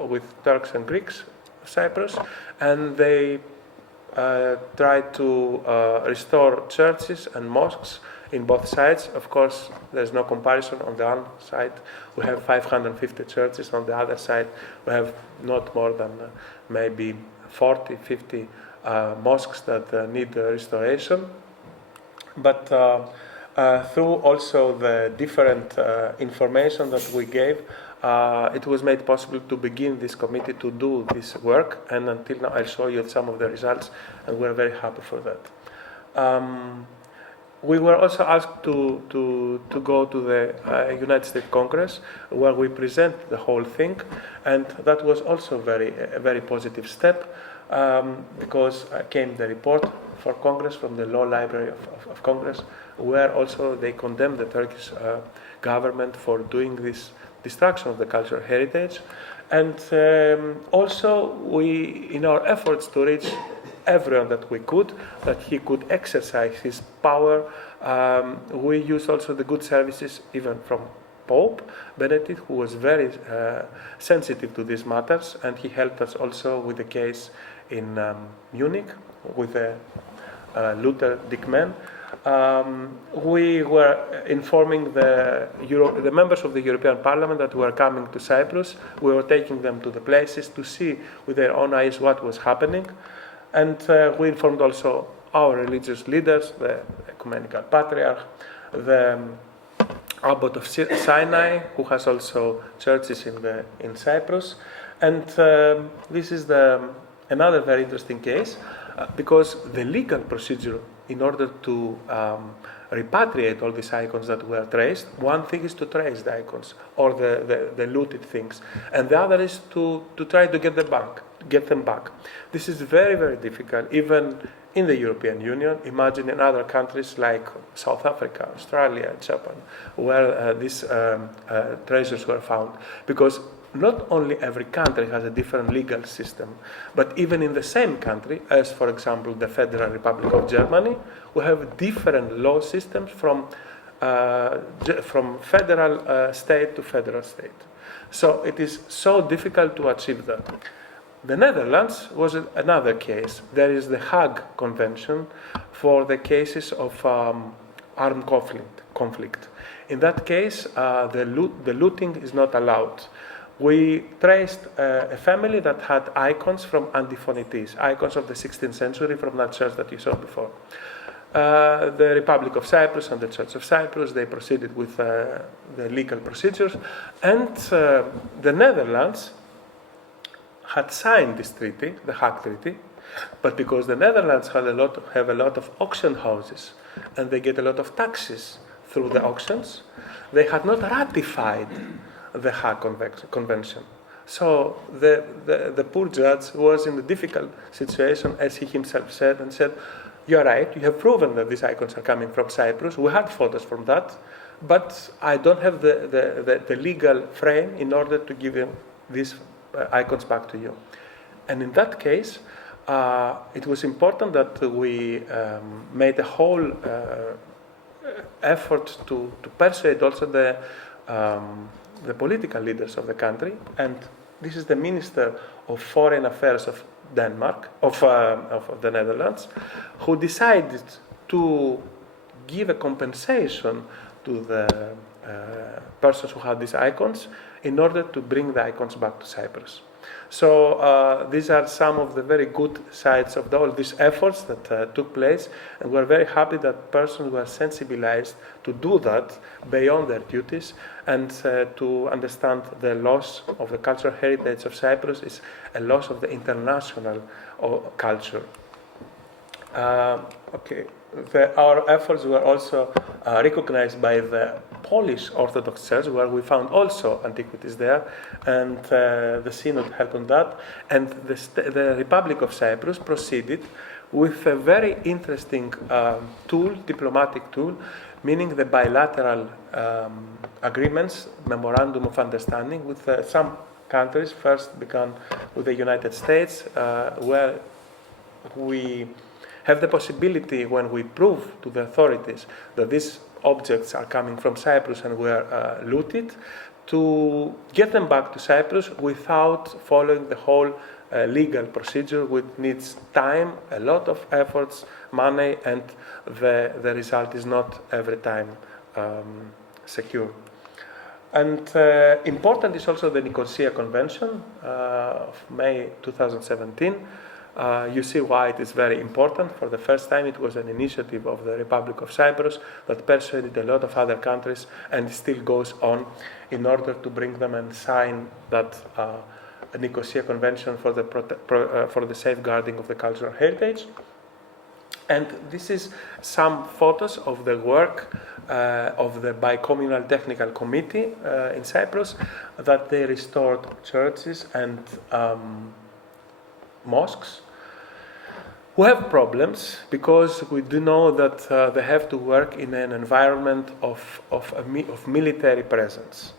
with Turks and Greeks of Cyprus, and they tried to restore churches and mosques in both sides. Of course, there's no comparison. On the one side, we have 550 churches. On the other side, we have not more than maybe 40, 50 mosques that need restoration. But through also the different information that we gave, it was made possible to begin this committee to do this work, and until now I'll show you some of the results, and we're very happy for that. We were also asked to go to the United States Congress, where we present the whole thing, and that was also a very positive step, because came the report for Congress from the Law Library of Congress, where also they condemned the Turkish government for doing this destruction of the cultural heritage. And also we, in our efforts to reach everyone that we could, that he could exercise his power, we used also the good services even from Pope Benedict, who was very sensitive to these matters, and he helped us also with the case in Munich with the Luther Dickman. We were informing the members of the European Parliament that were coming to Cyprus. We were taking them to the places to see with their own eyes what was happening. And we informed also our religious leaders, the Ecumenical Patriarch, the Abbot of Sinai, who has also churches in Cyprus. And this is another very interesting case, because the legal procedure in order to repatriate all these icons that were traced, one thing is to trace the icons or the looted things, and the other is to try to get them back. This is very, very difficult, even in the European Union. Imagine in other countries like South Africa, Australia, Japan, where these treasures were found, because not only every country has a different legal system, but even in the same country, as for example the Federal Republic of Germany, we have different law systems from federal state to federal state. So it is so difficult to achieve that. The Netherlands was another case. There is the Hague Convention for the cases of armed conflict. In that case, the looting is not allowed. We traced a family that had icons from Antiphonites, icons of the 16th century from that church that you saw before. The Republic of Cyprus and the Church of Cyprus, they proceeded with the legal procedures, and the Netherlands had signed this treaty, the Hague Treaty, but because the Netherlands have a lot of auction houses and they get a lot of taxes through the auctions, they had not ratified the Hague Convention. So the poor judge was in a difficult situation, as he himself said, and said, "You are right, you have proven that these icons are coming from Cyprus. We had photos from that, but I don't have the legal frame in order to give you these icons back to you." And in that case, it was important that we made a whole effort to persuade also the political leaders of the country, and this is the Minister of Foreign Affairs of Denmark, of the Netherlands, who decided to give a compensation to the persons who had these icons in order to bring the icons back to Cyprus. So these are some of the very good sides of all these efforts that took place, and we're very happy that persons were sensibilized to do that beyond their duties, and to understand the loss of the cultural heritage of Cyprus is a loss of the international culture. Our efforts were also recognized by the Polish Orthodox Church, where we found also antiquities there, and the Synod helped on that. And the Republic of Cyprus proceeded with a very interesting diplomatic tool, meaning the bilateral agreements, memorandum of understanding with some countries. First began with the United States, where we have the possibility, when we prove to the authorities that these objects are coming from Cyprus and were looted, to get them back to Cyprus without following the whole legal procedure, which needs time, a lot of efforts, money, and the result is not every time secure. And important is also the Nicosia Convention of May 2017, You see why it is very important. For the first time, it was an initiative of the Republic of Cyprus that persuaded a lot of other countries, and still goes on, in order to bring them and sign that Nicosia Convention for the safeguarding of the cultural heritage. And this is some photos of the work of the Bicommunal Technical Committee in Cyprus, that they restored churches and mosques who have problems, because we do know that they have to work in an environment of military presence.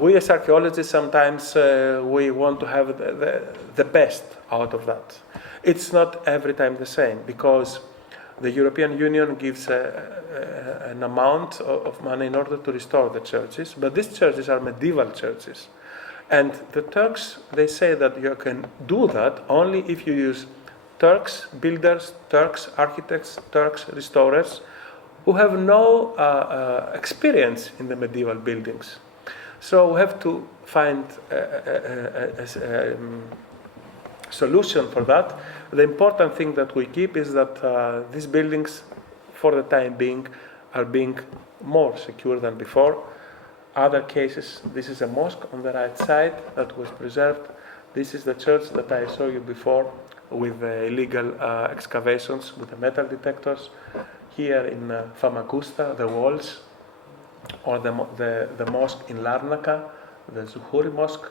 We as archaeologists sometimes we want to have the best out of that. It's not every time the same, because the European Union gives an amount of money in order to restore the churches, but these churches are medieval churches. And the Turks, they say that you can do that only if you use Turks builders, Turks architects, Turks restorers, who have no experience in the medieval buildings. So we have to find a solution for that. The important thing that we keep is that these buildings, for the time being, are being more secure than before. Other cases, this is a mosque on the right side that was preserved. This is the church that I showed you before, with the illegal excavations with the metal detectors. Here in Famagusta, the walls, or the mosque in Larnaca, the Zuhuri Mosque.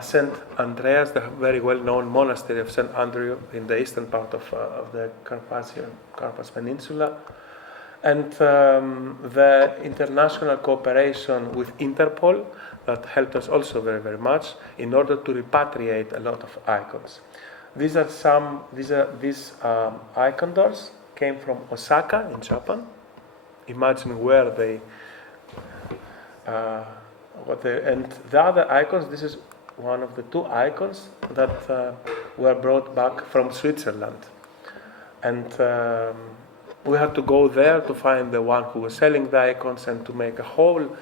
St. Andreas, the very well-known monastery of St. Andrew in the eastern part of the Carpathian Peninsula. And the international cooperation with Interpol, that helped us also very, very much, in order to repatriate a lot of icons. These icon doors came from Osaka in Japan. Imagine where they, and the other icons, this is one of the two icons that were brought back from Switzerland. And we had to go there to find the one who was selling the icons, and to make a whole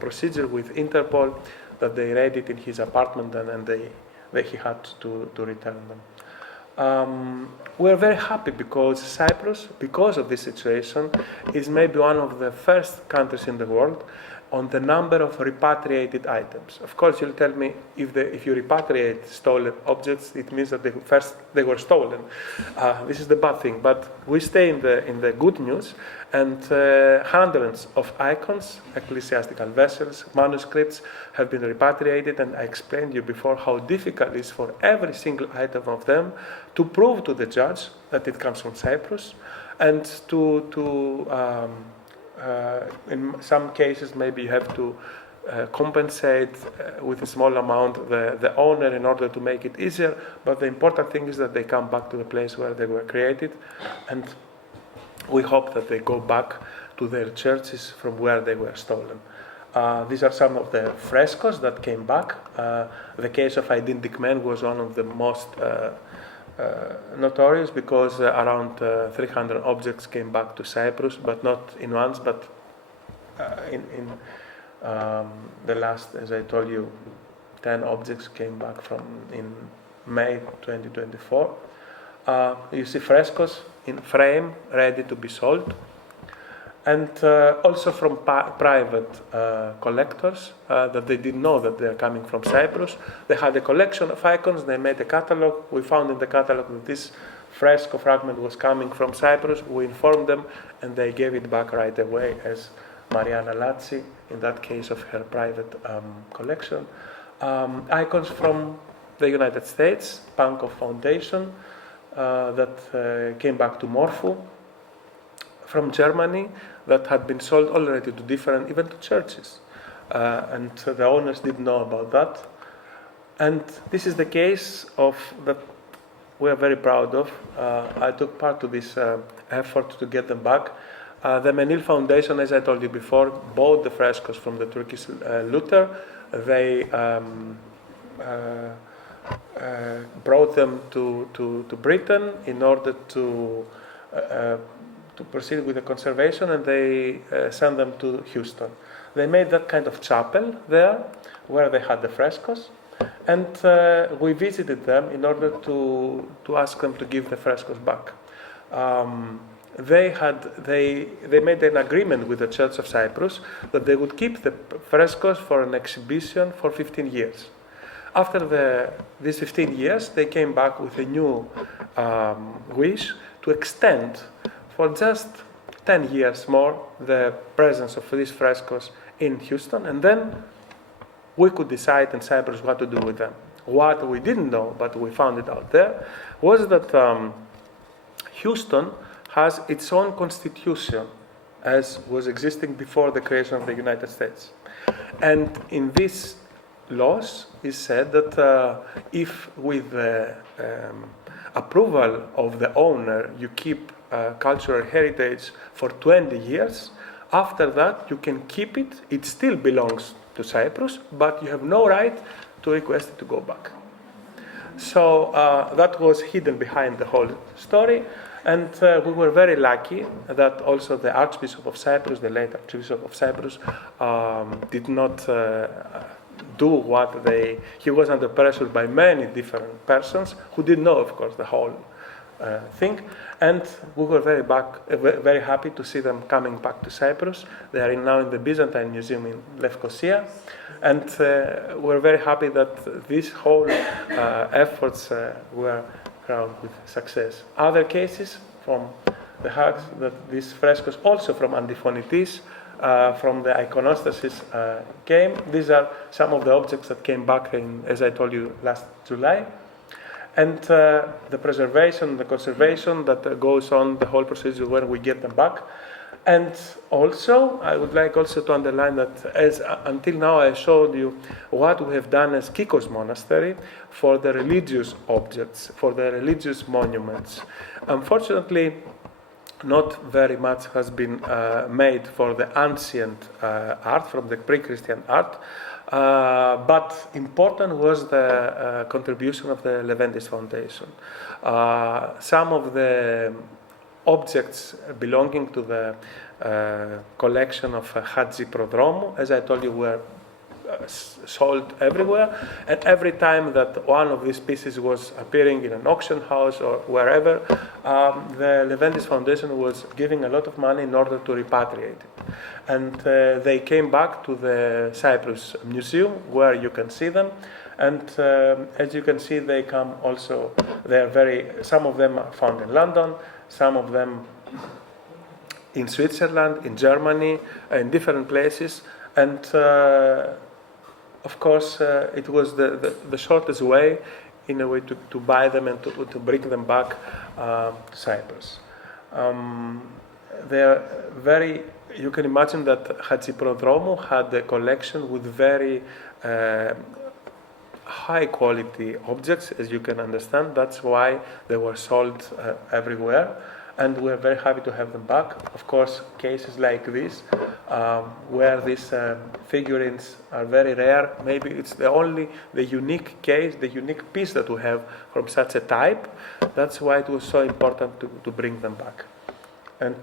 procedure with Interpol, that they read it in his apartment, and he had to return them. We're very happy because Cyprus, because of this situation, is maybe one of the first countries in the world on the number of repatriated items. Of course, you'll tell me, if you repatriate stolen objects, it means that they were stolen. This is the bad thing. But we stay in the good news, and hundreds of icons, ecclesiastical vessels, manuscripts have been repatriated, and I explained to you before how difficult it is for every single item of them to prove to the judge that it comes from Cyprus, and in some cases, maybe you have to compensate with a small amount the owner in order to make it easier. But the important thing is that they come back to the place where they were created, and we hope that they go back to their churches from where they were stolen. These are some of the frescoes that came back. The case of Identic Men was one of the most notorious, because around 300 objects came back to Cyprus, but not in once, but in the last, as I told you, 10 objects came back in May 2024. You see frescoes in frame, ready to be sold. And also from private collectors that they didn't know that they're coming from Cyprus. They had a collection of icons, they made a catalog. We found in the catalog that this fresco fragment was coming from Cyprus. We informed them, and they gave it back right away as Mariana Lazzi, in that case of her private collection. Icons from the United States, Pankow Foundation, that came back to Morpho. From Germany, that had been sold already to different, even to churches. And the owners didn't know about that. And this is the case that we are very proud of. I took part to this effort to get them back. The Menil Foundation, as I told you before, bought the frescoes from the Turkish looter. They brought them to Britain in order to proceed with the conservation, and they sent them to Houston. They made that kind of chapel there, where they had the frescoes, And we visited them in order to ask them to give the frescoes back. They made an agreement with the Church of Cyprus that they would keep the frescoes for an exhibition for 15 years. After these 15 years, they came back with a new wish to extend for just 10 years more the presence of these frescoes in Houston, and then we could decide in Cyprus what to do with them. What we didn't know, but we found it out there, was that Houston has its own constitution as was existing before the creation of the United States. And in these laws is said that if with the approval of the owner you keep cultural heritage for 20 years, after that you can keep it. It still belongs to Cyprus, but you have no right to request it to go back. So that was hidden behind the whole story. And we were very lucky that also the Archbishop of Cyprus, the late Archbishop of Cyprus, did not do what he was under pressure by many different persons who didn't know, of course, the whole thing. And we were very happy to see them coming back to Cyprus. They are now in the Byzantine Museum in Lefkosia. And we're very happy that these whole efforts were crowned with success. Other cases from the Hags, that these frescoes also from Antiphonitis, from the iconostasis came. These are some of the objects that came back as I told you, last July. And the preservation, the conservation that goes on, the whole procedure when we get them back. And also, I would like also to underline that until now I showed you what we have done as Kikos Monastery for the religious objects, for the religious monuments. Unfortunately, not very much has been made for the ancient art, from the pre-Christian art, but important was the contribution of the Leventis Foundation. Some of the objects belonging to the collection of Hadji Prodromou, as I told you, were sold everywhere, and every time that one of these pieces was appearing in an auction house or wherever, the Leventis Foundation was giving a lot of money in order to repatriate it. And they came back to the Cyprus Museum, where you can see them. And as you can see, they come also, some of them are found in London, some of them in Switzerland, in Germany, in different places. And of course, it was the shortest way, in a way, to buy them and to bring them back to Cyprus. They're very, you can imagine that Hadji Prodromou had a collection with very high quality objects, as you can understand. That's why they were sold everywhere, and we're very happy to have them back. Of course, cases like this, where these figurines are very rare, maybe it's the unique case, the unique piece that we have from such a type. That's why it was so important to bring them back. And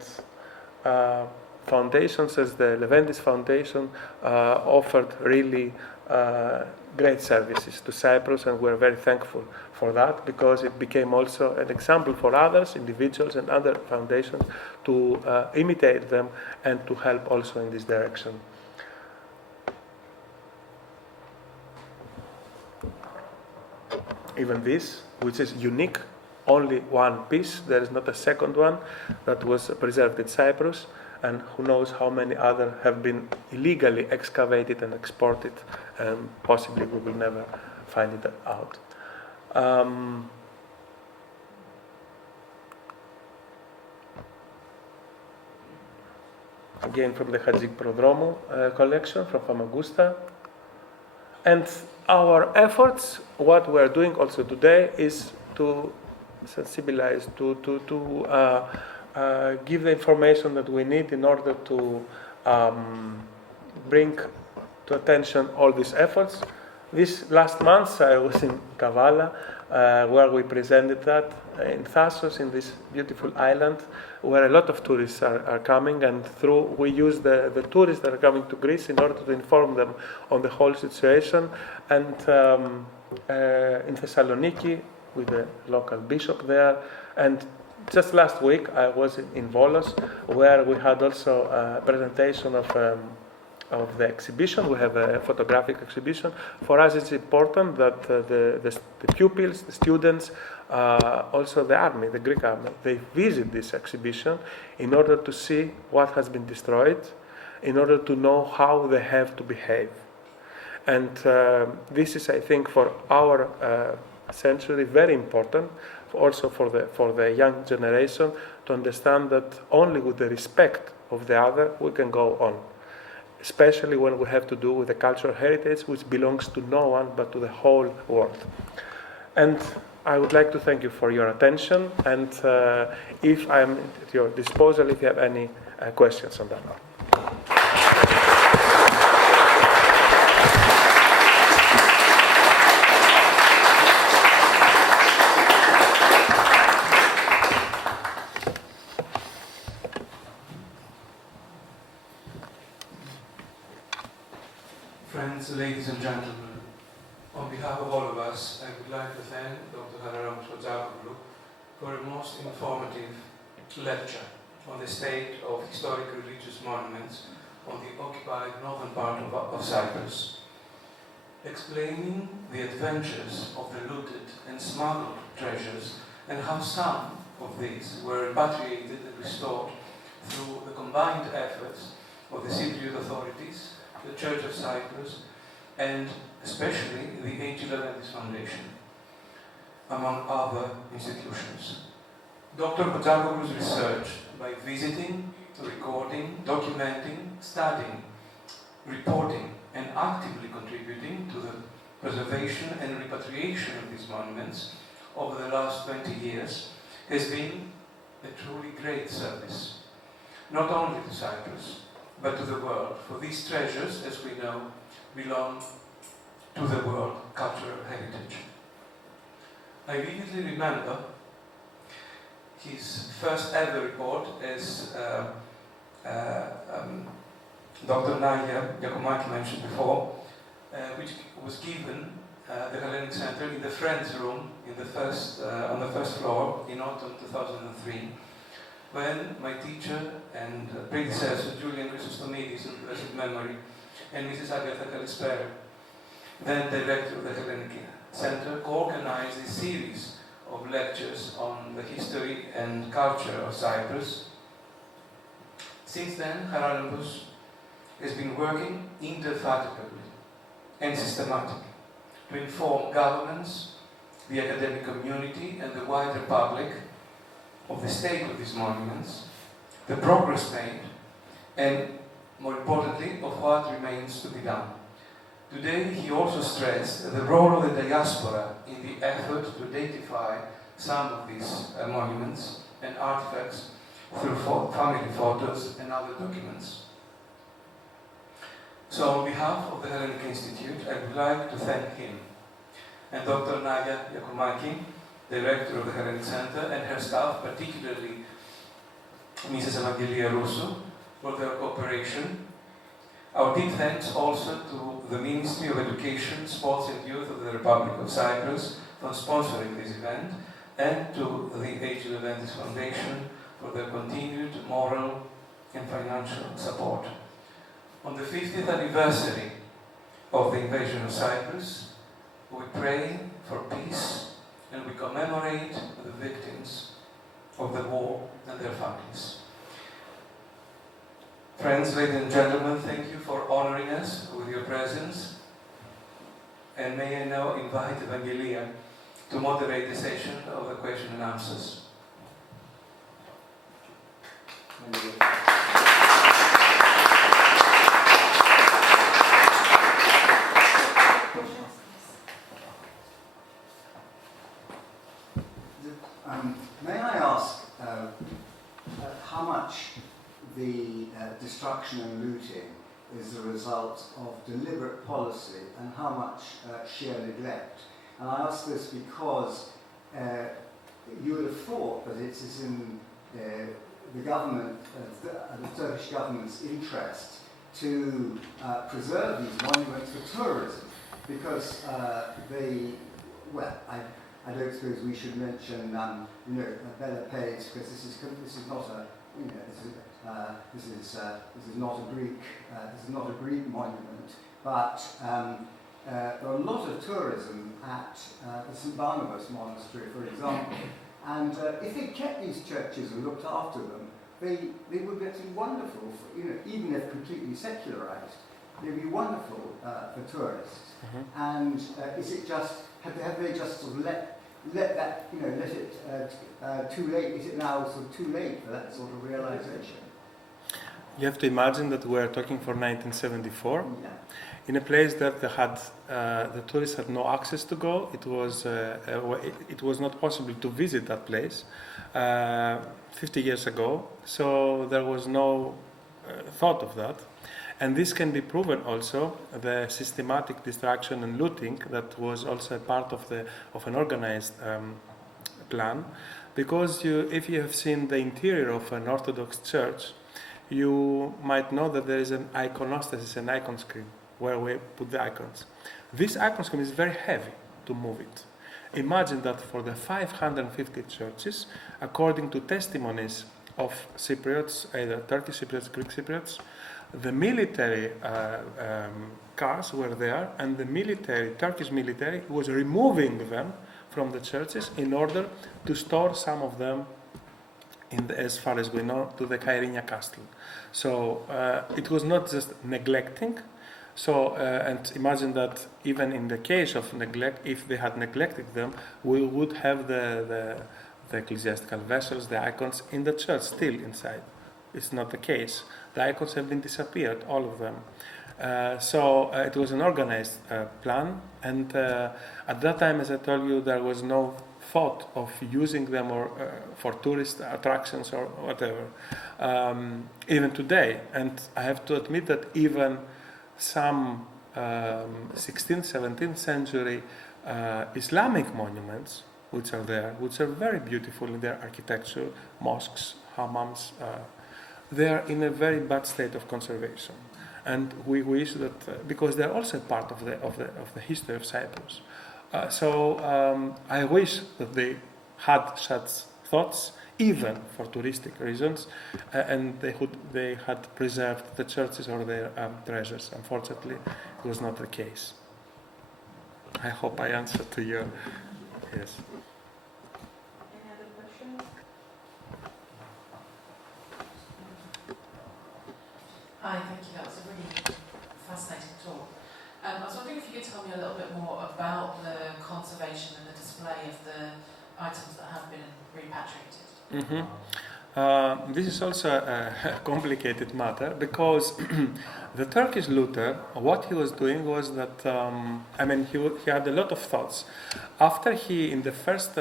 foundations, as the Leventis Foundation, offered really great services to Cyprus, and we're very thankful for that, because it became also an example for others, individuals and other foundations, to imitate them and to help also in this direction. Even this, which is unique, only one piece, there is not a second one, that was preserved in Cyprus, and who knows how many other have been illegally excavated and exported, and possibly we will never find it out. Again, from the Hadji Prodromou collection from Famagusta. And our efforts, what we're doing also today, is to sensibilize, to give the information that we need in order to bring to attention all these efforts. This last month I was in Kavala, where we presented that in Thassos, in this beautiful island, where a lot of tourists are coming, and we use the tourists that are coming to Greece in order to inform them on the whole situation. And in Thessaloniki, with the local bishop there, and just last week I was in Volos, where we had also a presentation of the exhibition. We have a photographic exhibition. For us, it's important that the pupils, the students, also the army, the Greek army, they visit this exhibition in order to see what has been destroyed, in order to know how they have to behave. And this is, I think, for our century, very important, also for the young generation, to understand that only with the respect of the other we can go on. Especially when we have to do with the cultural heritage, which belongs to no one but to the whole world. And I would like to thank you for your attention, and if I'm at your disposal, if you have any questions on that. Friends, ladies and gentlemen, on behalf of all of us, I would like to thank Dr Charalampos Chotzakoglou for a most informative lecture on the state of historic religious monuments on the occupied northern part of Cyprus, explaining the adventures of the looted and smuggled treasures and how some of these were repatriated and restored through the combined efforts of the Cypriot authorities, the Church of Cyprus, and especially the Hellenic Foundation, among other institutions. Dr. Chotzakoglou's research, by visiting, recording, documenting, studying, reporting, and actively contributing to the preservation and repatriation of these monuments over the last 20 years, has been a truly great service, not only to Cyprus, but to the world, for these treasures, as we know, belong to the world cultural heritage. I vividly remember his first ever report as Dr. Nadia Giacometti mentioned before, which was given the Hellenic Center in the Friends Room in the on the first floor in autumn 2003. When my teacher and predecessor, Julian Chrysostomidis, in blessed memory, and Mrs. Agatha Kalispera, then director of the Hellenic Center, co-organized a series of lectures on the history and culture of Cyprus. Since then, Charalampos has been working indefatigably and systematically to inform governments, the academic community, and the wider public of the state of these monuments, the progress made, and more importantly, of what remains to be done. Today, he also stressed the role of the diaspora in the effort to datify some of these monuments and artifacts through family photos and other documents. So, on behalf of the Hellenic Institute, I would like to thank him and Dr. Nadia Giacometti, director of the Hellenic Center, and her staff, particularly Mrs. Evangelia Russo, for their cooperation. Our deep thanks also to the Ministry of Education, Sports and Youth of the Republic of Cyprus for sponsoring this event, and to the Hellenic Foundation for their continued moral and financial support. On the 50th anniversary of the invasion of Cyprus, we pray for peace and we commemorate the victims of the war and their families. Friends, ladies and gentlemen, thank you for honoring us with your presence. And may I now invite Evangelia to moderate the session of the question and answers. May I ask how much the destruction and looting is the result of deliberate policy and how much sheer neglect? And I ask this because you would have thought that it is in the government, the Turkish government's interest to preserve these monuments for tourism, because I don't suppose we should mention, better paid, because this is not a, this is not a Greek monument, but there are a lot of tourism at the St Barnabas Monastery, for example, and if they kept these churches and looked after them, they would be wonderful, even if completely secularized, they'd be wonderful for tourists. Mm-hmm. And is it just, have they just sort of let that, let it too late? Is it now sort of too late for that sort of realization? You have to imagine that we're talking for 1974, Yeah. in a place that the tourists had no access to go. It was not possible to visit that place 50 years ago, so there was no thought of that. And this can be proven also, the systematic destruction and looting that was also a part of an organized plan, because if you have seen the interior of an Orthodox church, you might know that there is an iconostasis, an icon screen, where we put the icons. This icon screen is very heavy to move it. Imagine that for the 550 churches, according to testimonies of Cypriots, either Turkish Cypriots, Greek Cypriots, the military cars were there, and the Turkish military was removing them from the churches in order to store some of them as far as we know, to the Kyrenia castle. So it was not just neglecting. So, and imagine that even in the case of neglect, if they had neglected them, we would have the ecclesiastical vessels, the icons in the church still inside. It's not the case. The icons have been disappeared, all of them. So it was an organized plan, and at that time, as I told you, there was no thought of using them or for tourist attractions or whatever. Even today, and I have to admit that even some 16th, 17th century Islamic monuments, which are there, which are very beautiful in their architecture, mosques, hammams, they are in a very bad state of conservation. And we wish that, because they're also part of the history of Cyprus. So I wish that they had such thoughts, even for touristic reasons, and they had preserved the churches or their treasures. Unfortunately, it was not the case. I hope I answered to your yes. Any other questions? Hi, thank you. That was a really fascinating talk. I was wondering if you could tell me a little bit more about the conservation and the display of the items that have been repatriated. Mm-hmm. This is also a complicated matter, because the Turkish looter, what he was doing was that, he had a lot of thoughts. After in the first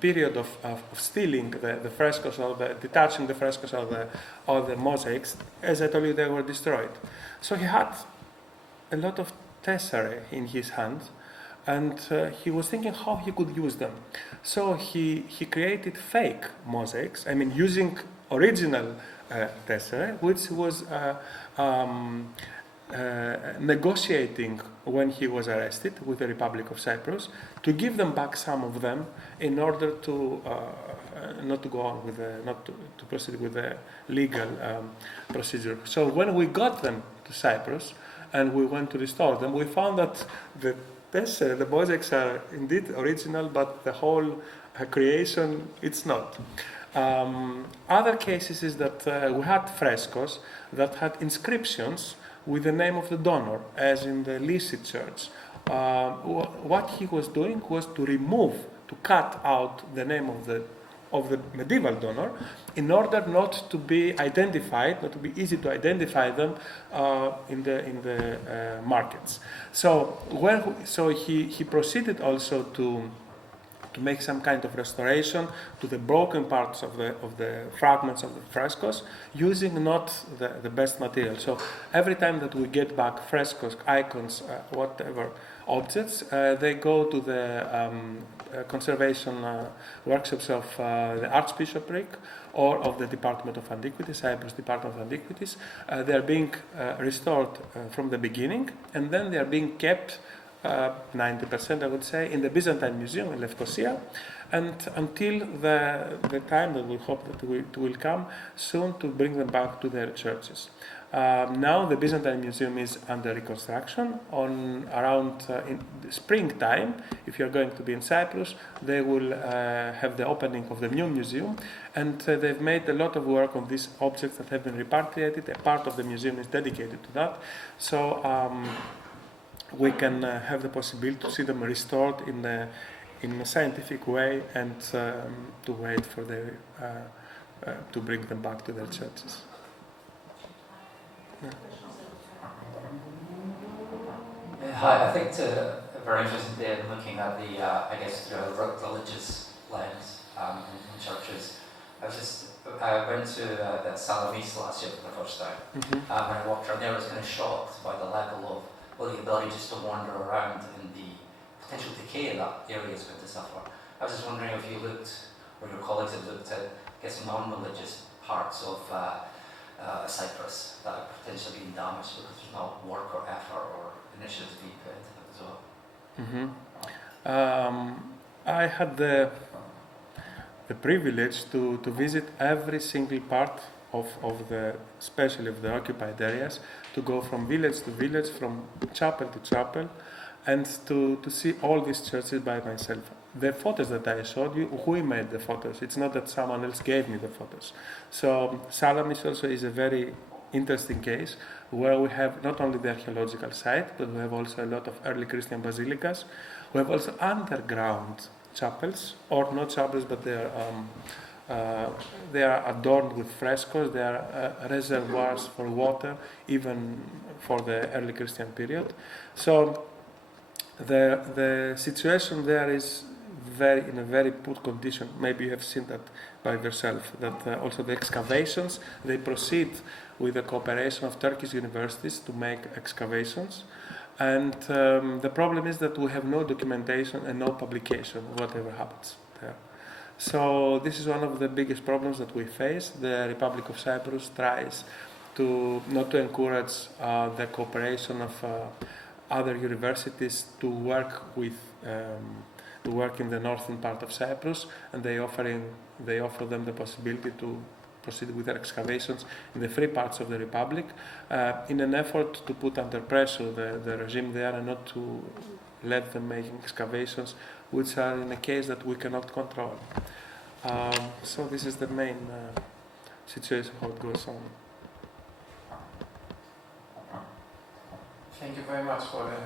period of stealing the frescoes, or detaching the frescoes or the mosaics, as I told you, they were destroyed. So he had a lot of tesserae in his hand, and he was thinking how he could use them. So he created fake mosaics, using original tesserae, which was negotiating when he was arrested with the Republic of Cyprus to give them back some of them in order to not to go on with to proceed with the legal procedure. So when we got them to Cyprus and we went to restore them, we found that the mosaics are indeed original, but the whole creation, it's not. Other cases is that we had frescoes that had inscriptions with the name of the donor, as in the Lycée Church. What he was doing was to cut out the name of the medieval donor, in order not to be identified, not to be easy to identify them in the markets. So he proceeded also to make some kind of restoration to the broken parts of the fragments of the frescoes, using not the best material. So every time that we get back frescoes, icons, whatever, objects. They go to the conservation workshops of the Archbishopric or of the Department of Antiquities, Cyprus Department of Antiquities. They are being restored from the beginning, and then they are being kept 90%, I would say, in the Byzantine Museum in Lefkosia, and until the time that we hope that it will come soon to bring them back to their churches. Now the Byzantine Museum is under reconstruction. Around in springtime, if you're going to be in Cyprus, they will have the opening of the new museum, and they've made a lot of work on these objects that have been repatriated. A part of the museum is dedicated to that, so we can have the possibility to see them restored in a scientific way, and to wait for to bring them back to their churches. Hi, I think it's a very interesting day looking at the, I guess, through a religious lens in churches. I went to the Salamis last year for the first time. When I walked around there, I was kind of shocked by the level of the ability just to wander around and the potential decay that area is going to suffer. I was just wondering if you looked, or your colleagues have looked at, I guess, non-religious parts of Cyprus that are potentially being damaged because there's not work or effort or initiatives being put into them as well. I had the privilege to visit every single part of the, especially of the occupied areas, to go from village to village, from chapel to chapel, and to see all these churches by myself. The photos that I showed you, we made the photos. It's not that someone else gave me the photos. So Salamis also is a very interesting case where we have not only the archaeological site, but we have also a lot of early Christian basilicas. We have also underground chapels, or not chapels, but they are adorned with frescoes. They are reservoirs for water, even for the early Christian period. So the situation there is in a very poor condition. Maybe you have seen that by yourself, that also the excavations, they proceed with the cooperation of Turkish universities to make excavations. And the problem is that we have no documentation and no publication, whatever happens there. So this is one of the biggest problems that we face. The Republic of Cyprus tries not to encourage the cooperation of other universities to work in the northern part of Cyprus, and they offer them the possibility to proceed with their excavations in the free parts of the Republic, in an effort to put under pressure the regime there and not to let them make excavations which are in a case that we cannot control. So this is the main situation, how it goes on. Thank you very much for a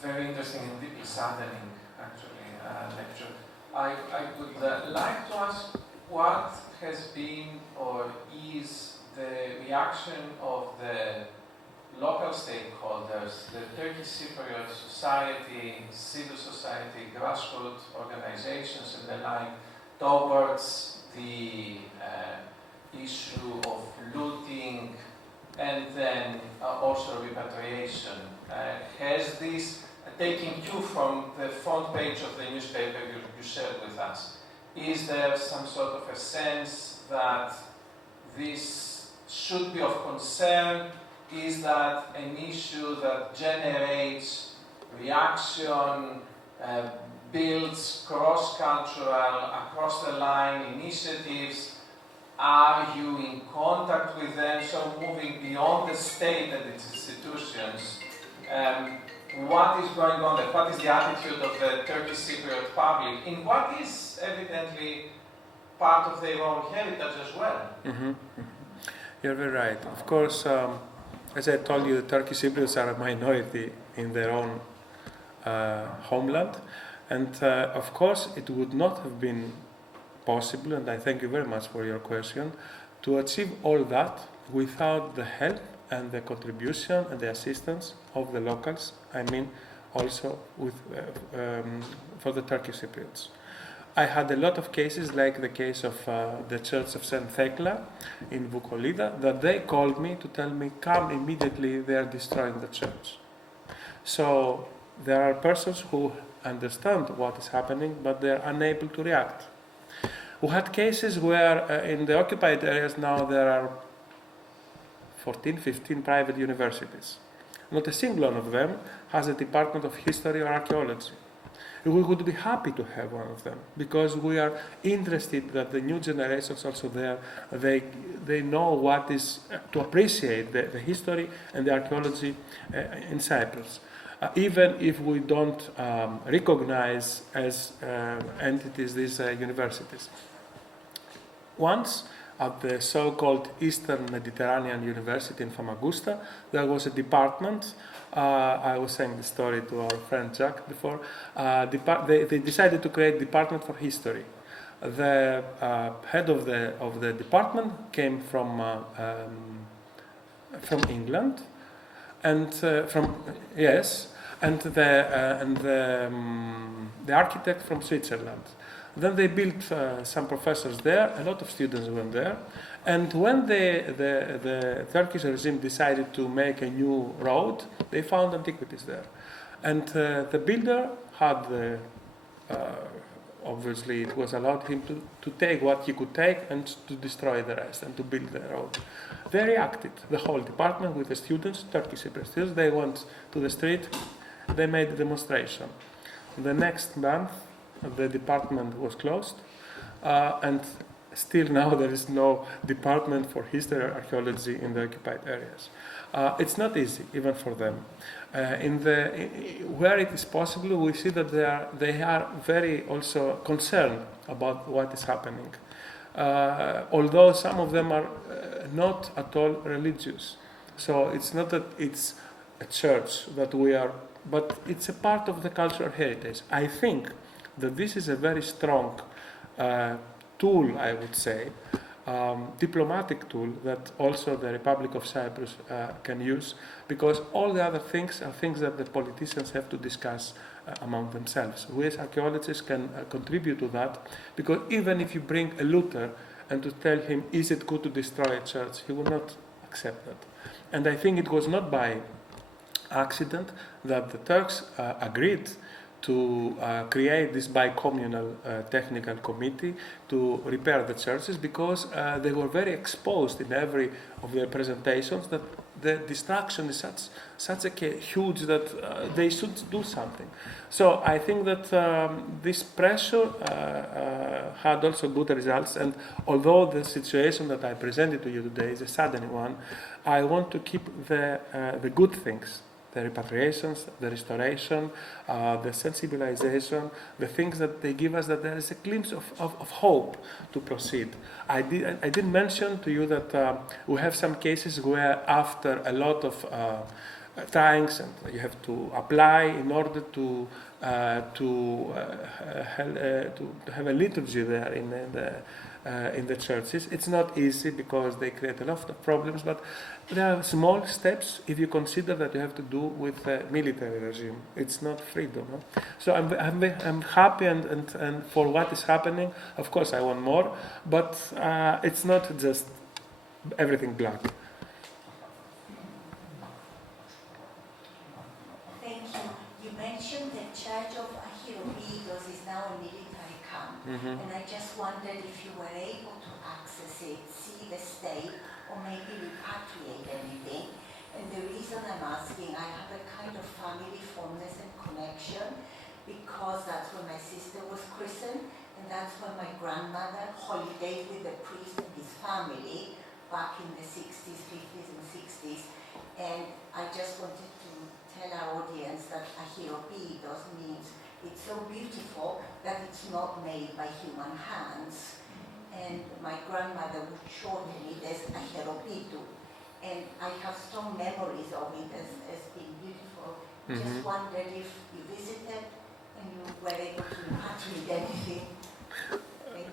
very interesting and deeply saddening, actually, lecture. I would like to ask what has been or is the reaction of the local stakeholders, the Turkish Cypriot society, civil society, grassroots organizations and the like, towards the issue of looting and then also repatriation. Has this, taking cue from the front page of the newspaper you shared with us, is there some sort of a sense that this should be of concern? Is that an issue that generates reaction, builds cross-cultural, across-the-line initiatives? Are you in contact with them? So moving beyond the state and its institutions, what is going on there? What is the attitude of the Turkish Cypriot public in what is evidently part of their own heritage as well? Mm-hmm. You're very right. Of course, as I told you, the Turkish Cypriots are a minority in their own homeland, and of course it would not have been possible, and I thank you very much for your question, to achieve all that without the help and the contribution and the assistance of the locals. I mean, also for the Turkish Cypriots. I had a lot of cases, like the case of the Church of St. Thekla in Vukolida, that they called me to tell me, come immediately, they are destroying the church. So there are persons who understand what is happening, but they are unable to react. We had cases where in the occupied areas now there are 14, 15 private universities. Not a single one of them has a department of history or archaeology. We would be happy to have one of them because we are interested that the new generations also there, they know what is to appreciate the history and the archaeology in Cyprus. Even if we don't recognize as entities these universities. Once, at the so-called Eastern Mediterranean University in Famagusta, there was a department. I was saying the story to our friend Jack before. They decided to create a department for history. The head of the department came from England, and the architect from Switzerland. Then they built some professors there. A lot of students went there. And when the Turkish regime decided to make a new road, they found antiquities there. And the builder had obviously it was allowed him to take what he could take and to destroy the rest and to build the road. They reacted, the whole department with the students, Turkish Cypriot students, they went to the street, they made a demonstration. The next month, the department was closed, and still now there is no department for history or archaeology in the occupied areas. It's not easy, even for them. Where it is possible, we see that they are very also concerned about what is happening. Although some of them are not at all religious. So it's not that it's a church that we are, but it's a part of the cultural heritage. I think that this is a very strong tool, I would say, diplomatic tool that also the Republic of Cyprus can use, because all the other things are things that the politicians have to discuss among themselves. We as archaeologists can contribute to that, because even if you bring a looter and to tell him, is it good to destroy a church, he will not accept that. And I think it was not by accident that the Turks agreed to create this bicommunal technical committee to repair the churches, because they were very exposed in every of their presentations that the destruction is such a huge that they should do something. So I think that this pressure had also good results, and although the situation that I presented to you today is a saddening one, I want to keep the good things. The repatriations, the restoration, the sensibilization, the things that they give us, that there is a glimpse of hope to proceed. I did mention to you that we have some cases where after a lot of tryings, and you have to apply in order to have a liturgy there in the churches. It's not easy because they create a lot of problems, but there are small steps if you consider that you have to do with a military regime. It's not freedom. No? So I'm happy and for what is happening. Of course, I want more, but it's not just everything black. Thank you. You mentioned the Church of Hellenic is now a military camp, and I just wondered if you were able to access it, see the state, or maybe repatriate anything. And the reason I'm asking, I have a kind of family fondness and connection, because that's when my sister was christened, and that's when my grandmother holidayed with the priest and his family back in the 60s, 50s and 60s. And I just wanted to tell our audience that achiropitos means it's so beautiful that it's not made by human hands. And my grandmother would shorten it as achiropitou. And I have strong memories of it as being beautiful. Just wondered if you visited and you were able to repatriate anything.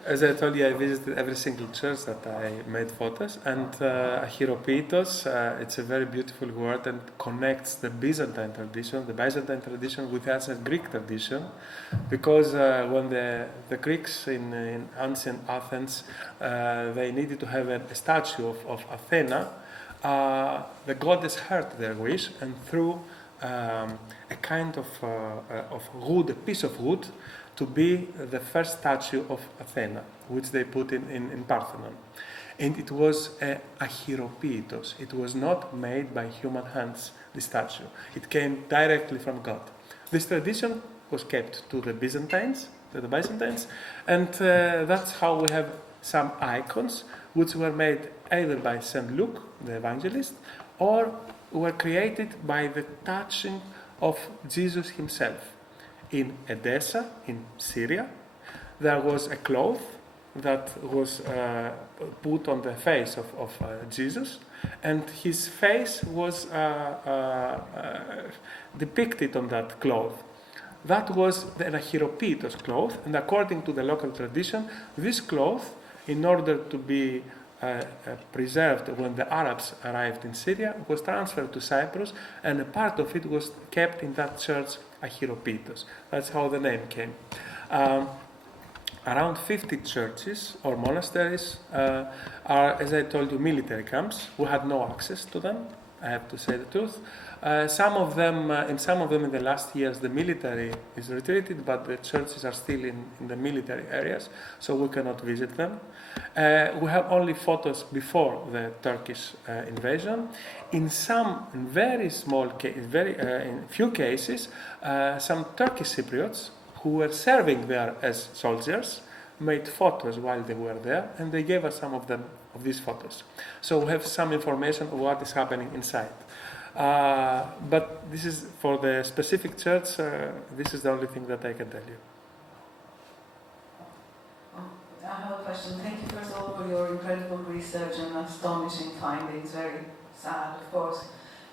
As I told you, I visited every single church that I made photos, and achiropitos, it's a very beautiful word and connects the Byzantine tradition with the ancient Greek tradition, because when the Greeks in ancient Athens, they needed to have a statue of Athena, the goddess heard their wish and threw a kind of wood, a piece of wood, to be the first statue of Athena, which they put in Parthenon. And it was a hieropoietos. It was not made by human hands, the statue. It came directly from God. This tradition was kept to the Byzantines, and that's how we have some icons which were made either by St. Luke, the evangelist, or were created by the touching of Jesus himself. In Edessa, in Syria, there was a cloth that was put on the face of Jesus, and his face was depicted on that cloth. That was the hieropoietos cloth, and according to the local tradition, this cloth, in order to be preserved when the Arabs arrived in Syria, was transferred to Cyprus, and a part of it was kept in that church, hieropoietos. That's how the name came. Around 50 churches or monasteries are, as I told you, military camps. We had no access to them, I have to say the truth. In some of them in the last years, the military is retreated, but the churches are still in the military areas, so we cannot visit them. We have only photos before the Turkish invasion. In very few cases, some Turkish Cypriots who were serving there as soldiers made photos while they were there, and they gave us some of these photos. So we have some information of what is happening inside. But this is for the specific church. This is the only thing that I can tell you. I have a question. Thank you first of all for your incredible research and astonishing findings. Very sad, of course.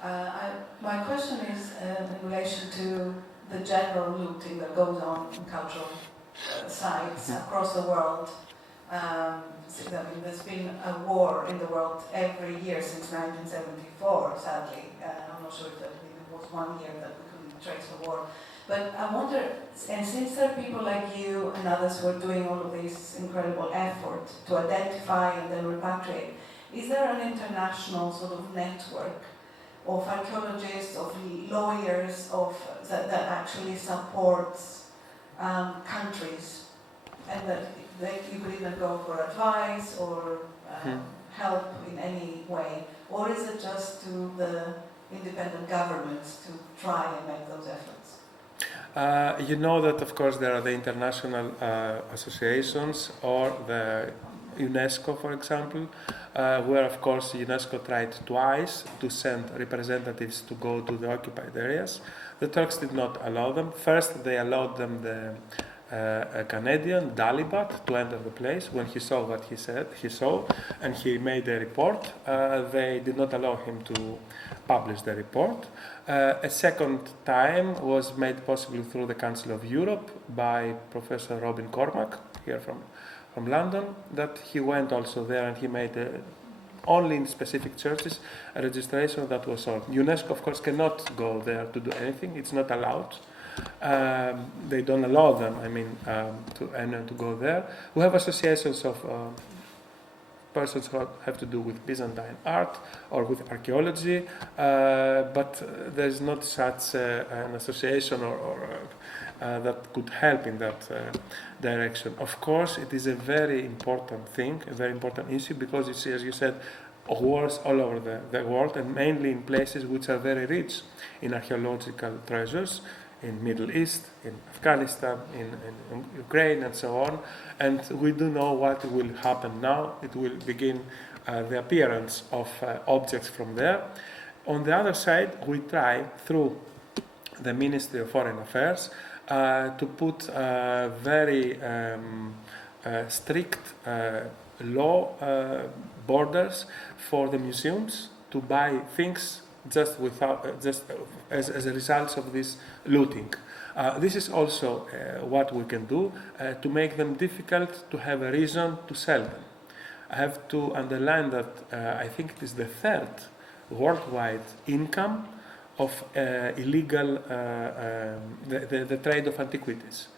My question is in relation to the general looting that goes on in cultural sites across the world. There's been a war in the world every year since 1974, sadly. I'm not sure if it was 1 year that we couldn't trace the war. But I wonder, and since there are people like you and others who are doing all of this incredible effort to identify and then repatriate, is there an international sort of network of archaeologists, of lawyers, that actually supports countries, and that you could even go for advice or help in any way? Or is it just to the independent governments to try and make those efforts? You know that, of course, there are the international associations or the UNESCO, for example, where, of course, UNESCO tried twice to send representatives to go to the occupied areas. The Turks did not allow them. First, they allowed them a Canadian, Dalibat, to enter the place. When he saw what he saw, and he made a report, they did not allow him to publish the report. A second time was made possible through the Council of Europe by Professor Robin Cormack, here from London, that he went also there, and he made only in specific churches a registration that was sold. UNESCO, of course, cannot go there to do anything. It's not allowed. They don't allow them, to go there. We have associations of persons who have to do with Byzantine art or with archaeology, but there's not such an association or that could help in that direction. Of course, it is a very important thing, a very important issue, because you see, as you said, wars all over the world, and mainly in places which are very rich in archaeological treasures, in Middle East, in Afghanistan, in Ukraine, and so on. And we do know what will happen now. It will begin the appearance of objects from there. On the other side, we try, through the Ministry of Foreign Affairs, to put very strict law borders for the museums to buy things just as a result of this looting. This is also what we can do to make them difficult to have a reason to sell them. I have to underline that I think it is the third worldwide income of illegal the trade of antiquities.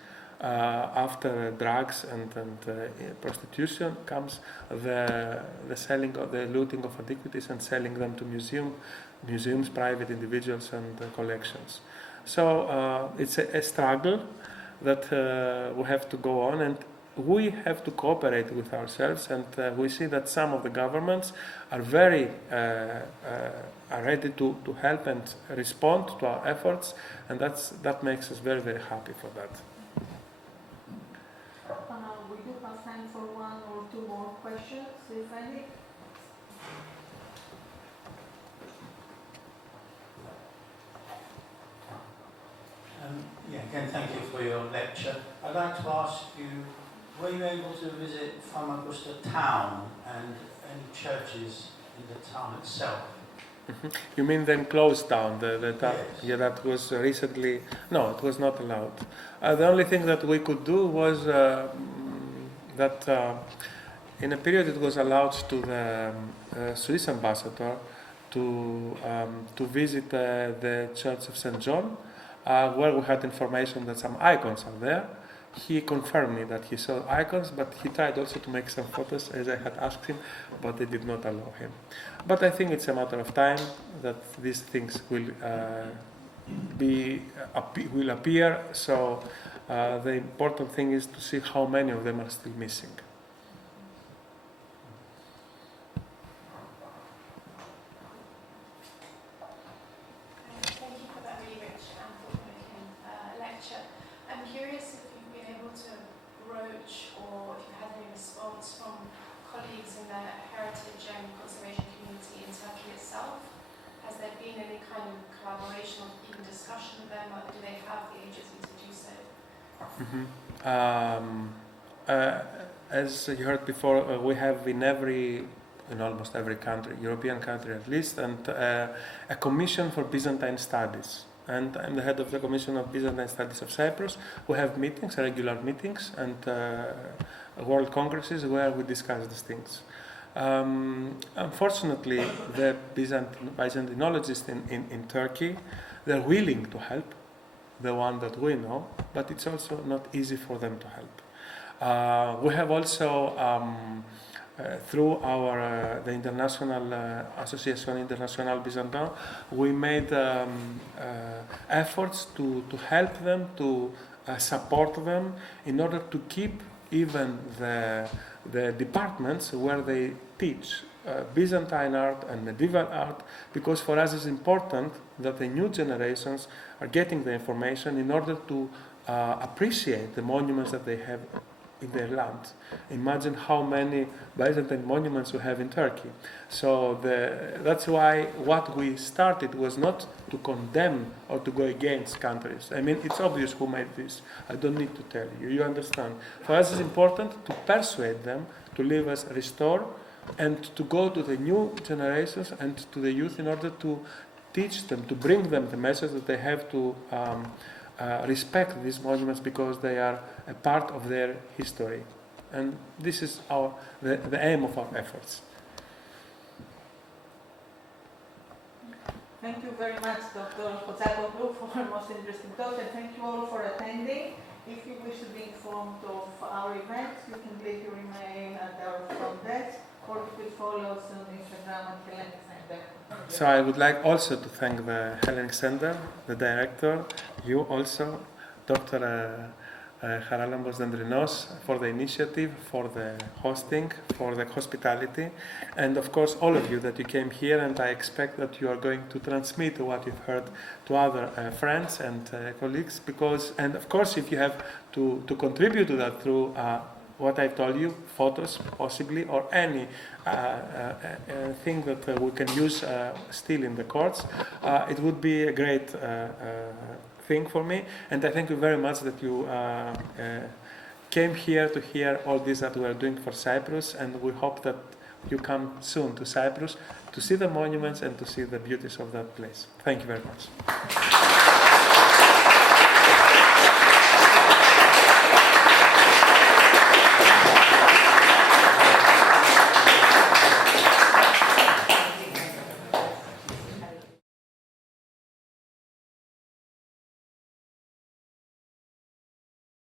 after drugs and prostitution comes the selling of the looting of antiquities and selling them to museums, private individuals, and collections. So it's a struggle that we have to go on, and we have to cooperate with ourselves. And we see that some of the governments are very are ready to help and respond to our efforts, and that makes us very, very happy for that. We do have time for one or two more questions, if any. Again, thank you for your lecture. I'd like to ask you, were you able to visit Famagusta town and any churches in the town itself? You mean then closed down the town? Yes. Yeah, that was recently. No, it was not allowed. The only thing that we could do was that in a period it was allowed to the Swiss ambassador to visit the Church of St. John, where we had information that some icons are there. He confirmed me that he saw icons, but he tried also to make some photos as I had asked him, but they did not allow him. But I think it's a matter of time that these things will will appear. So the important thing is to see how many of them are still missing. Thank you for that really rich and thought-provoking lecture. I'm curious if you've been able to broach or if you had any response from colleagues in the heritage and conservation community in Turkey itself. Has there been any kind of collaboration or even discussion with them, or do they have the agency to do so? As you heard before, we have in almost every country, European country at least, and a commission for Byzantine studies. And I'm the head of the Commission of Byzantine Studies of Cyprus. We have meetings, regular meetings, and world congresses where we discuss these things. Unfortunately, the Byzantinologists in Turkey, they're willing to help, the one that we know, but it's also not easy for them to help. We have also, through the International Association Internationale Byzantin, we made efforts to help them, to support them, in order to keep even the departments where they teach Byzantine art and medieval art, because for us it's important that the new generations are getting the information in order to appreciate the monuments that they have in their land. Imagine how many Byzantine monuments we have in Turkey. So that's why what we started was not to condemn or to go against countries. I mean, it's obvious who made this. I don't need to tell you. You understand. For us, it's important to persuade them to leave us, restore, and to go to the new generations and to the youth in order to teach them, to bring them the message that they have to respect these monuments because they are a part of their history. And this is the aim of our efforts. Thank you very much, Dr. Chotzakoglou, for a most interesting talk, and thank you all for attending. If you wish to be informed of our events, you can leave your email at our front desk, or you could follow us on Instagram at Hellenic Center. So I would like also to thank the Hellenic Center, the director, you also, Dr. Charalampos for the initiative, for the hosting, for the hospitality, and of course all of you that you came here, and I expect that you are going to transmit what you've heard to other friends and colleagues, and of course if you have to contribute to that through what I told you, photos possibly, or any thing that we can use still in the courts, it would be a great thing for me, and I thank you very much that you came here to hear all this that we are doing for Cyprus, and we hope that you come soon to Cyprus to see the monuments and to see the beauties of that place. Thank you very much.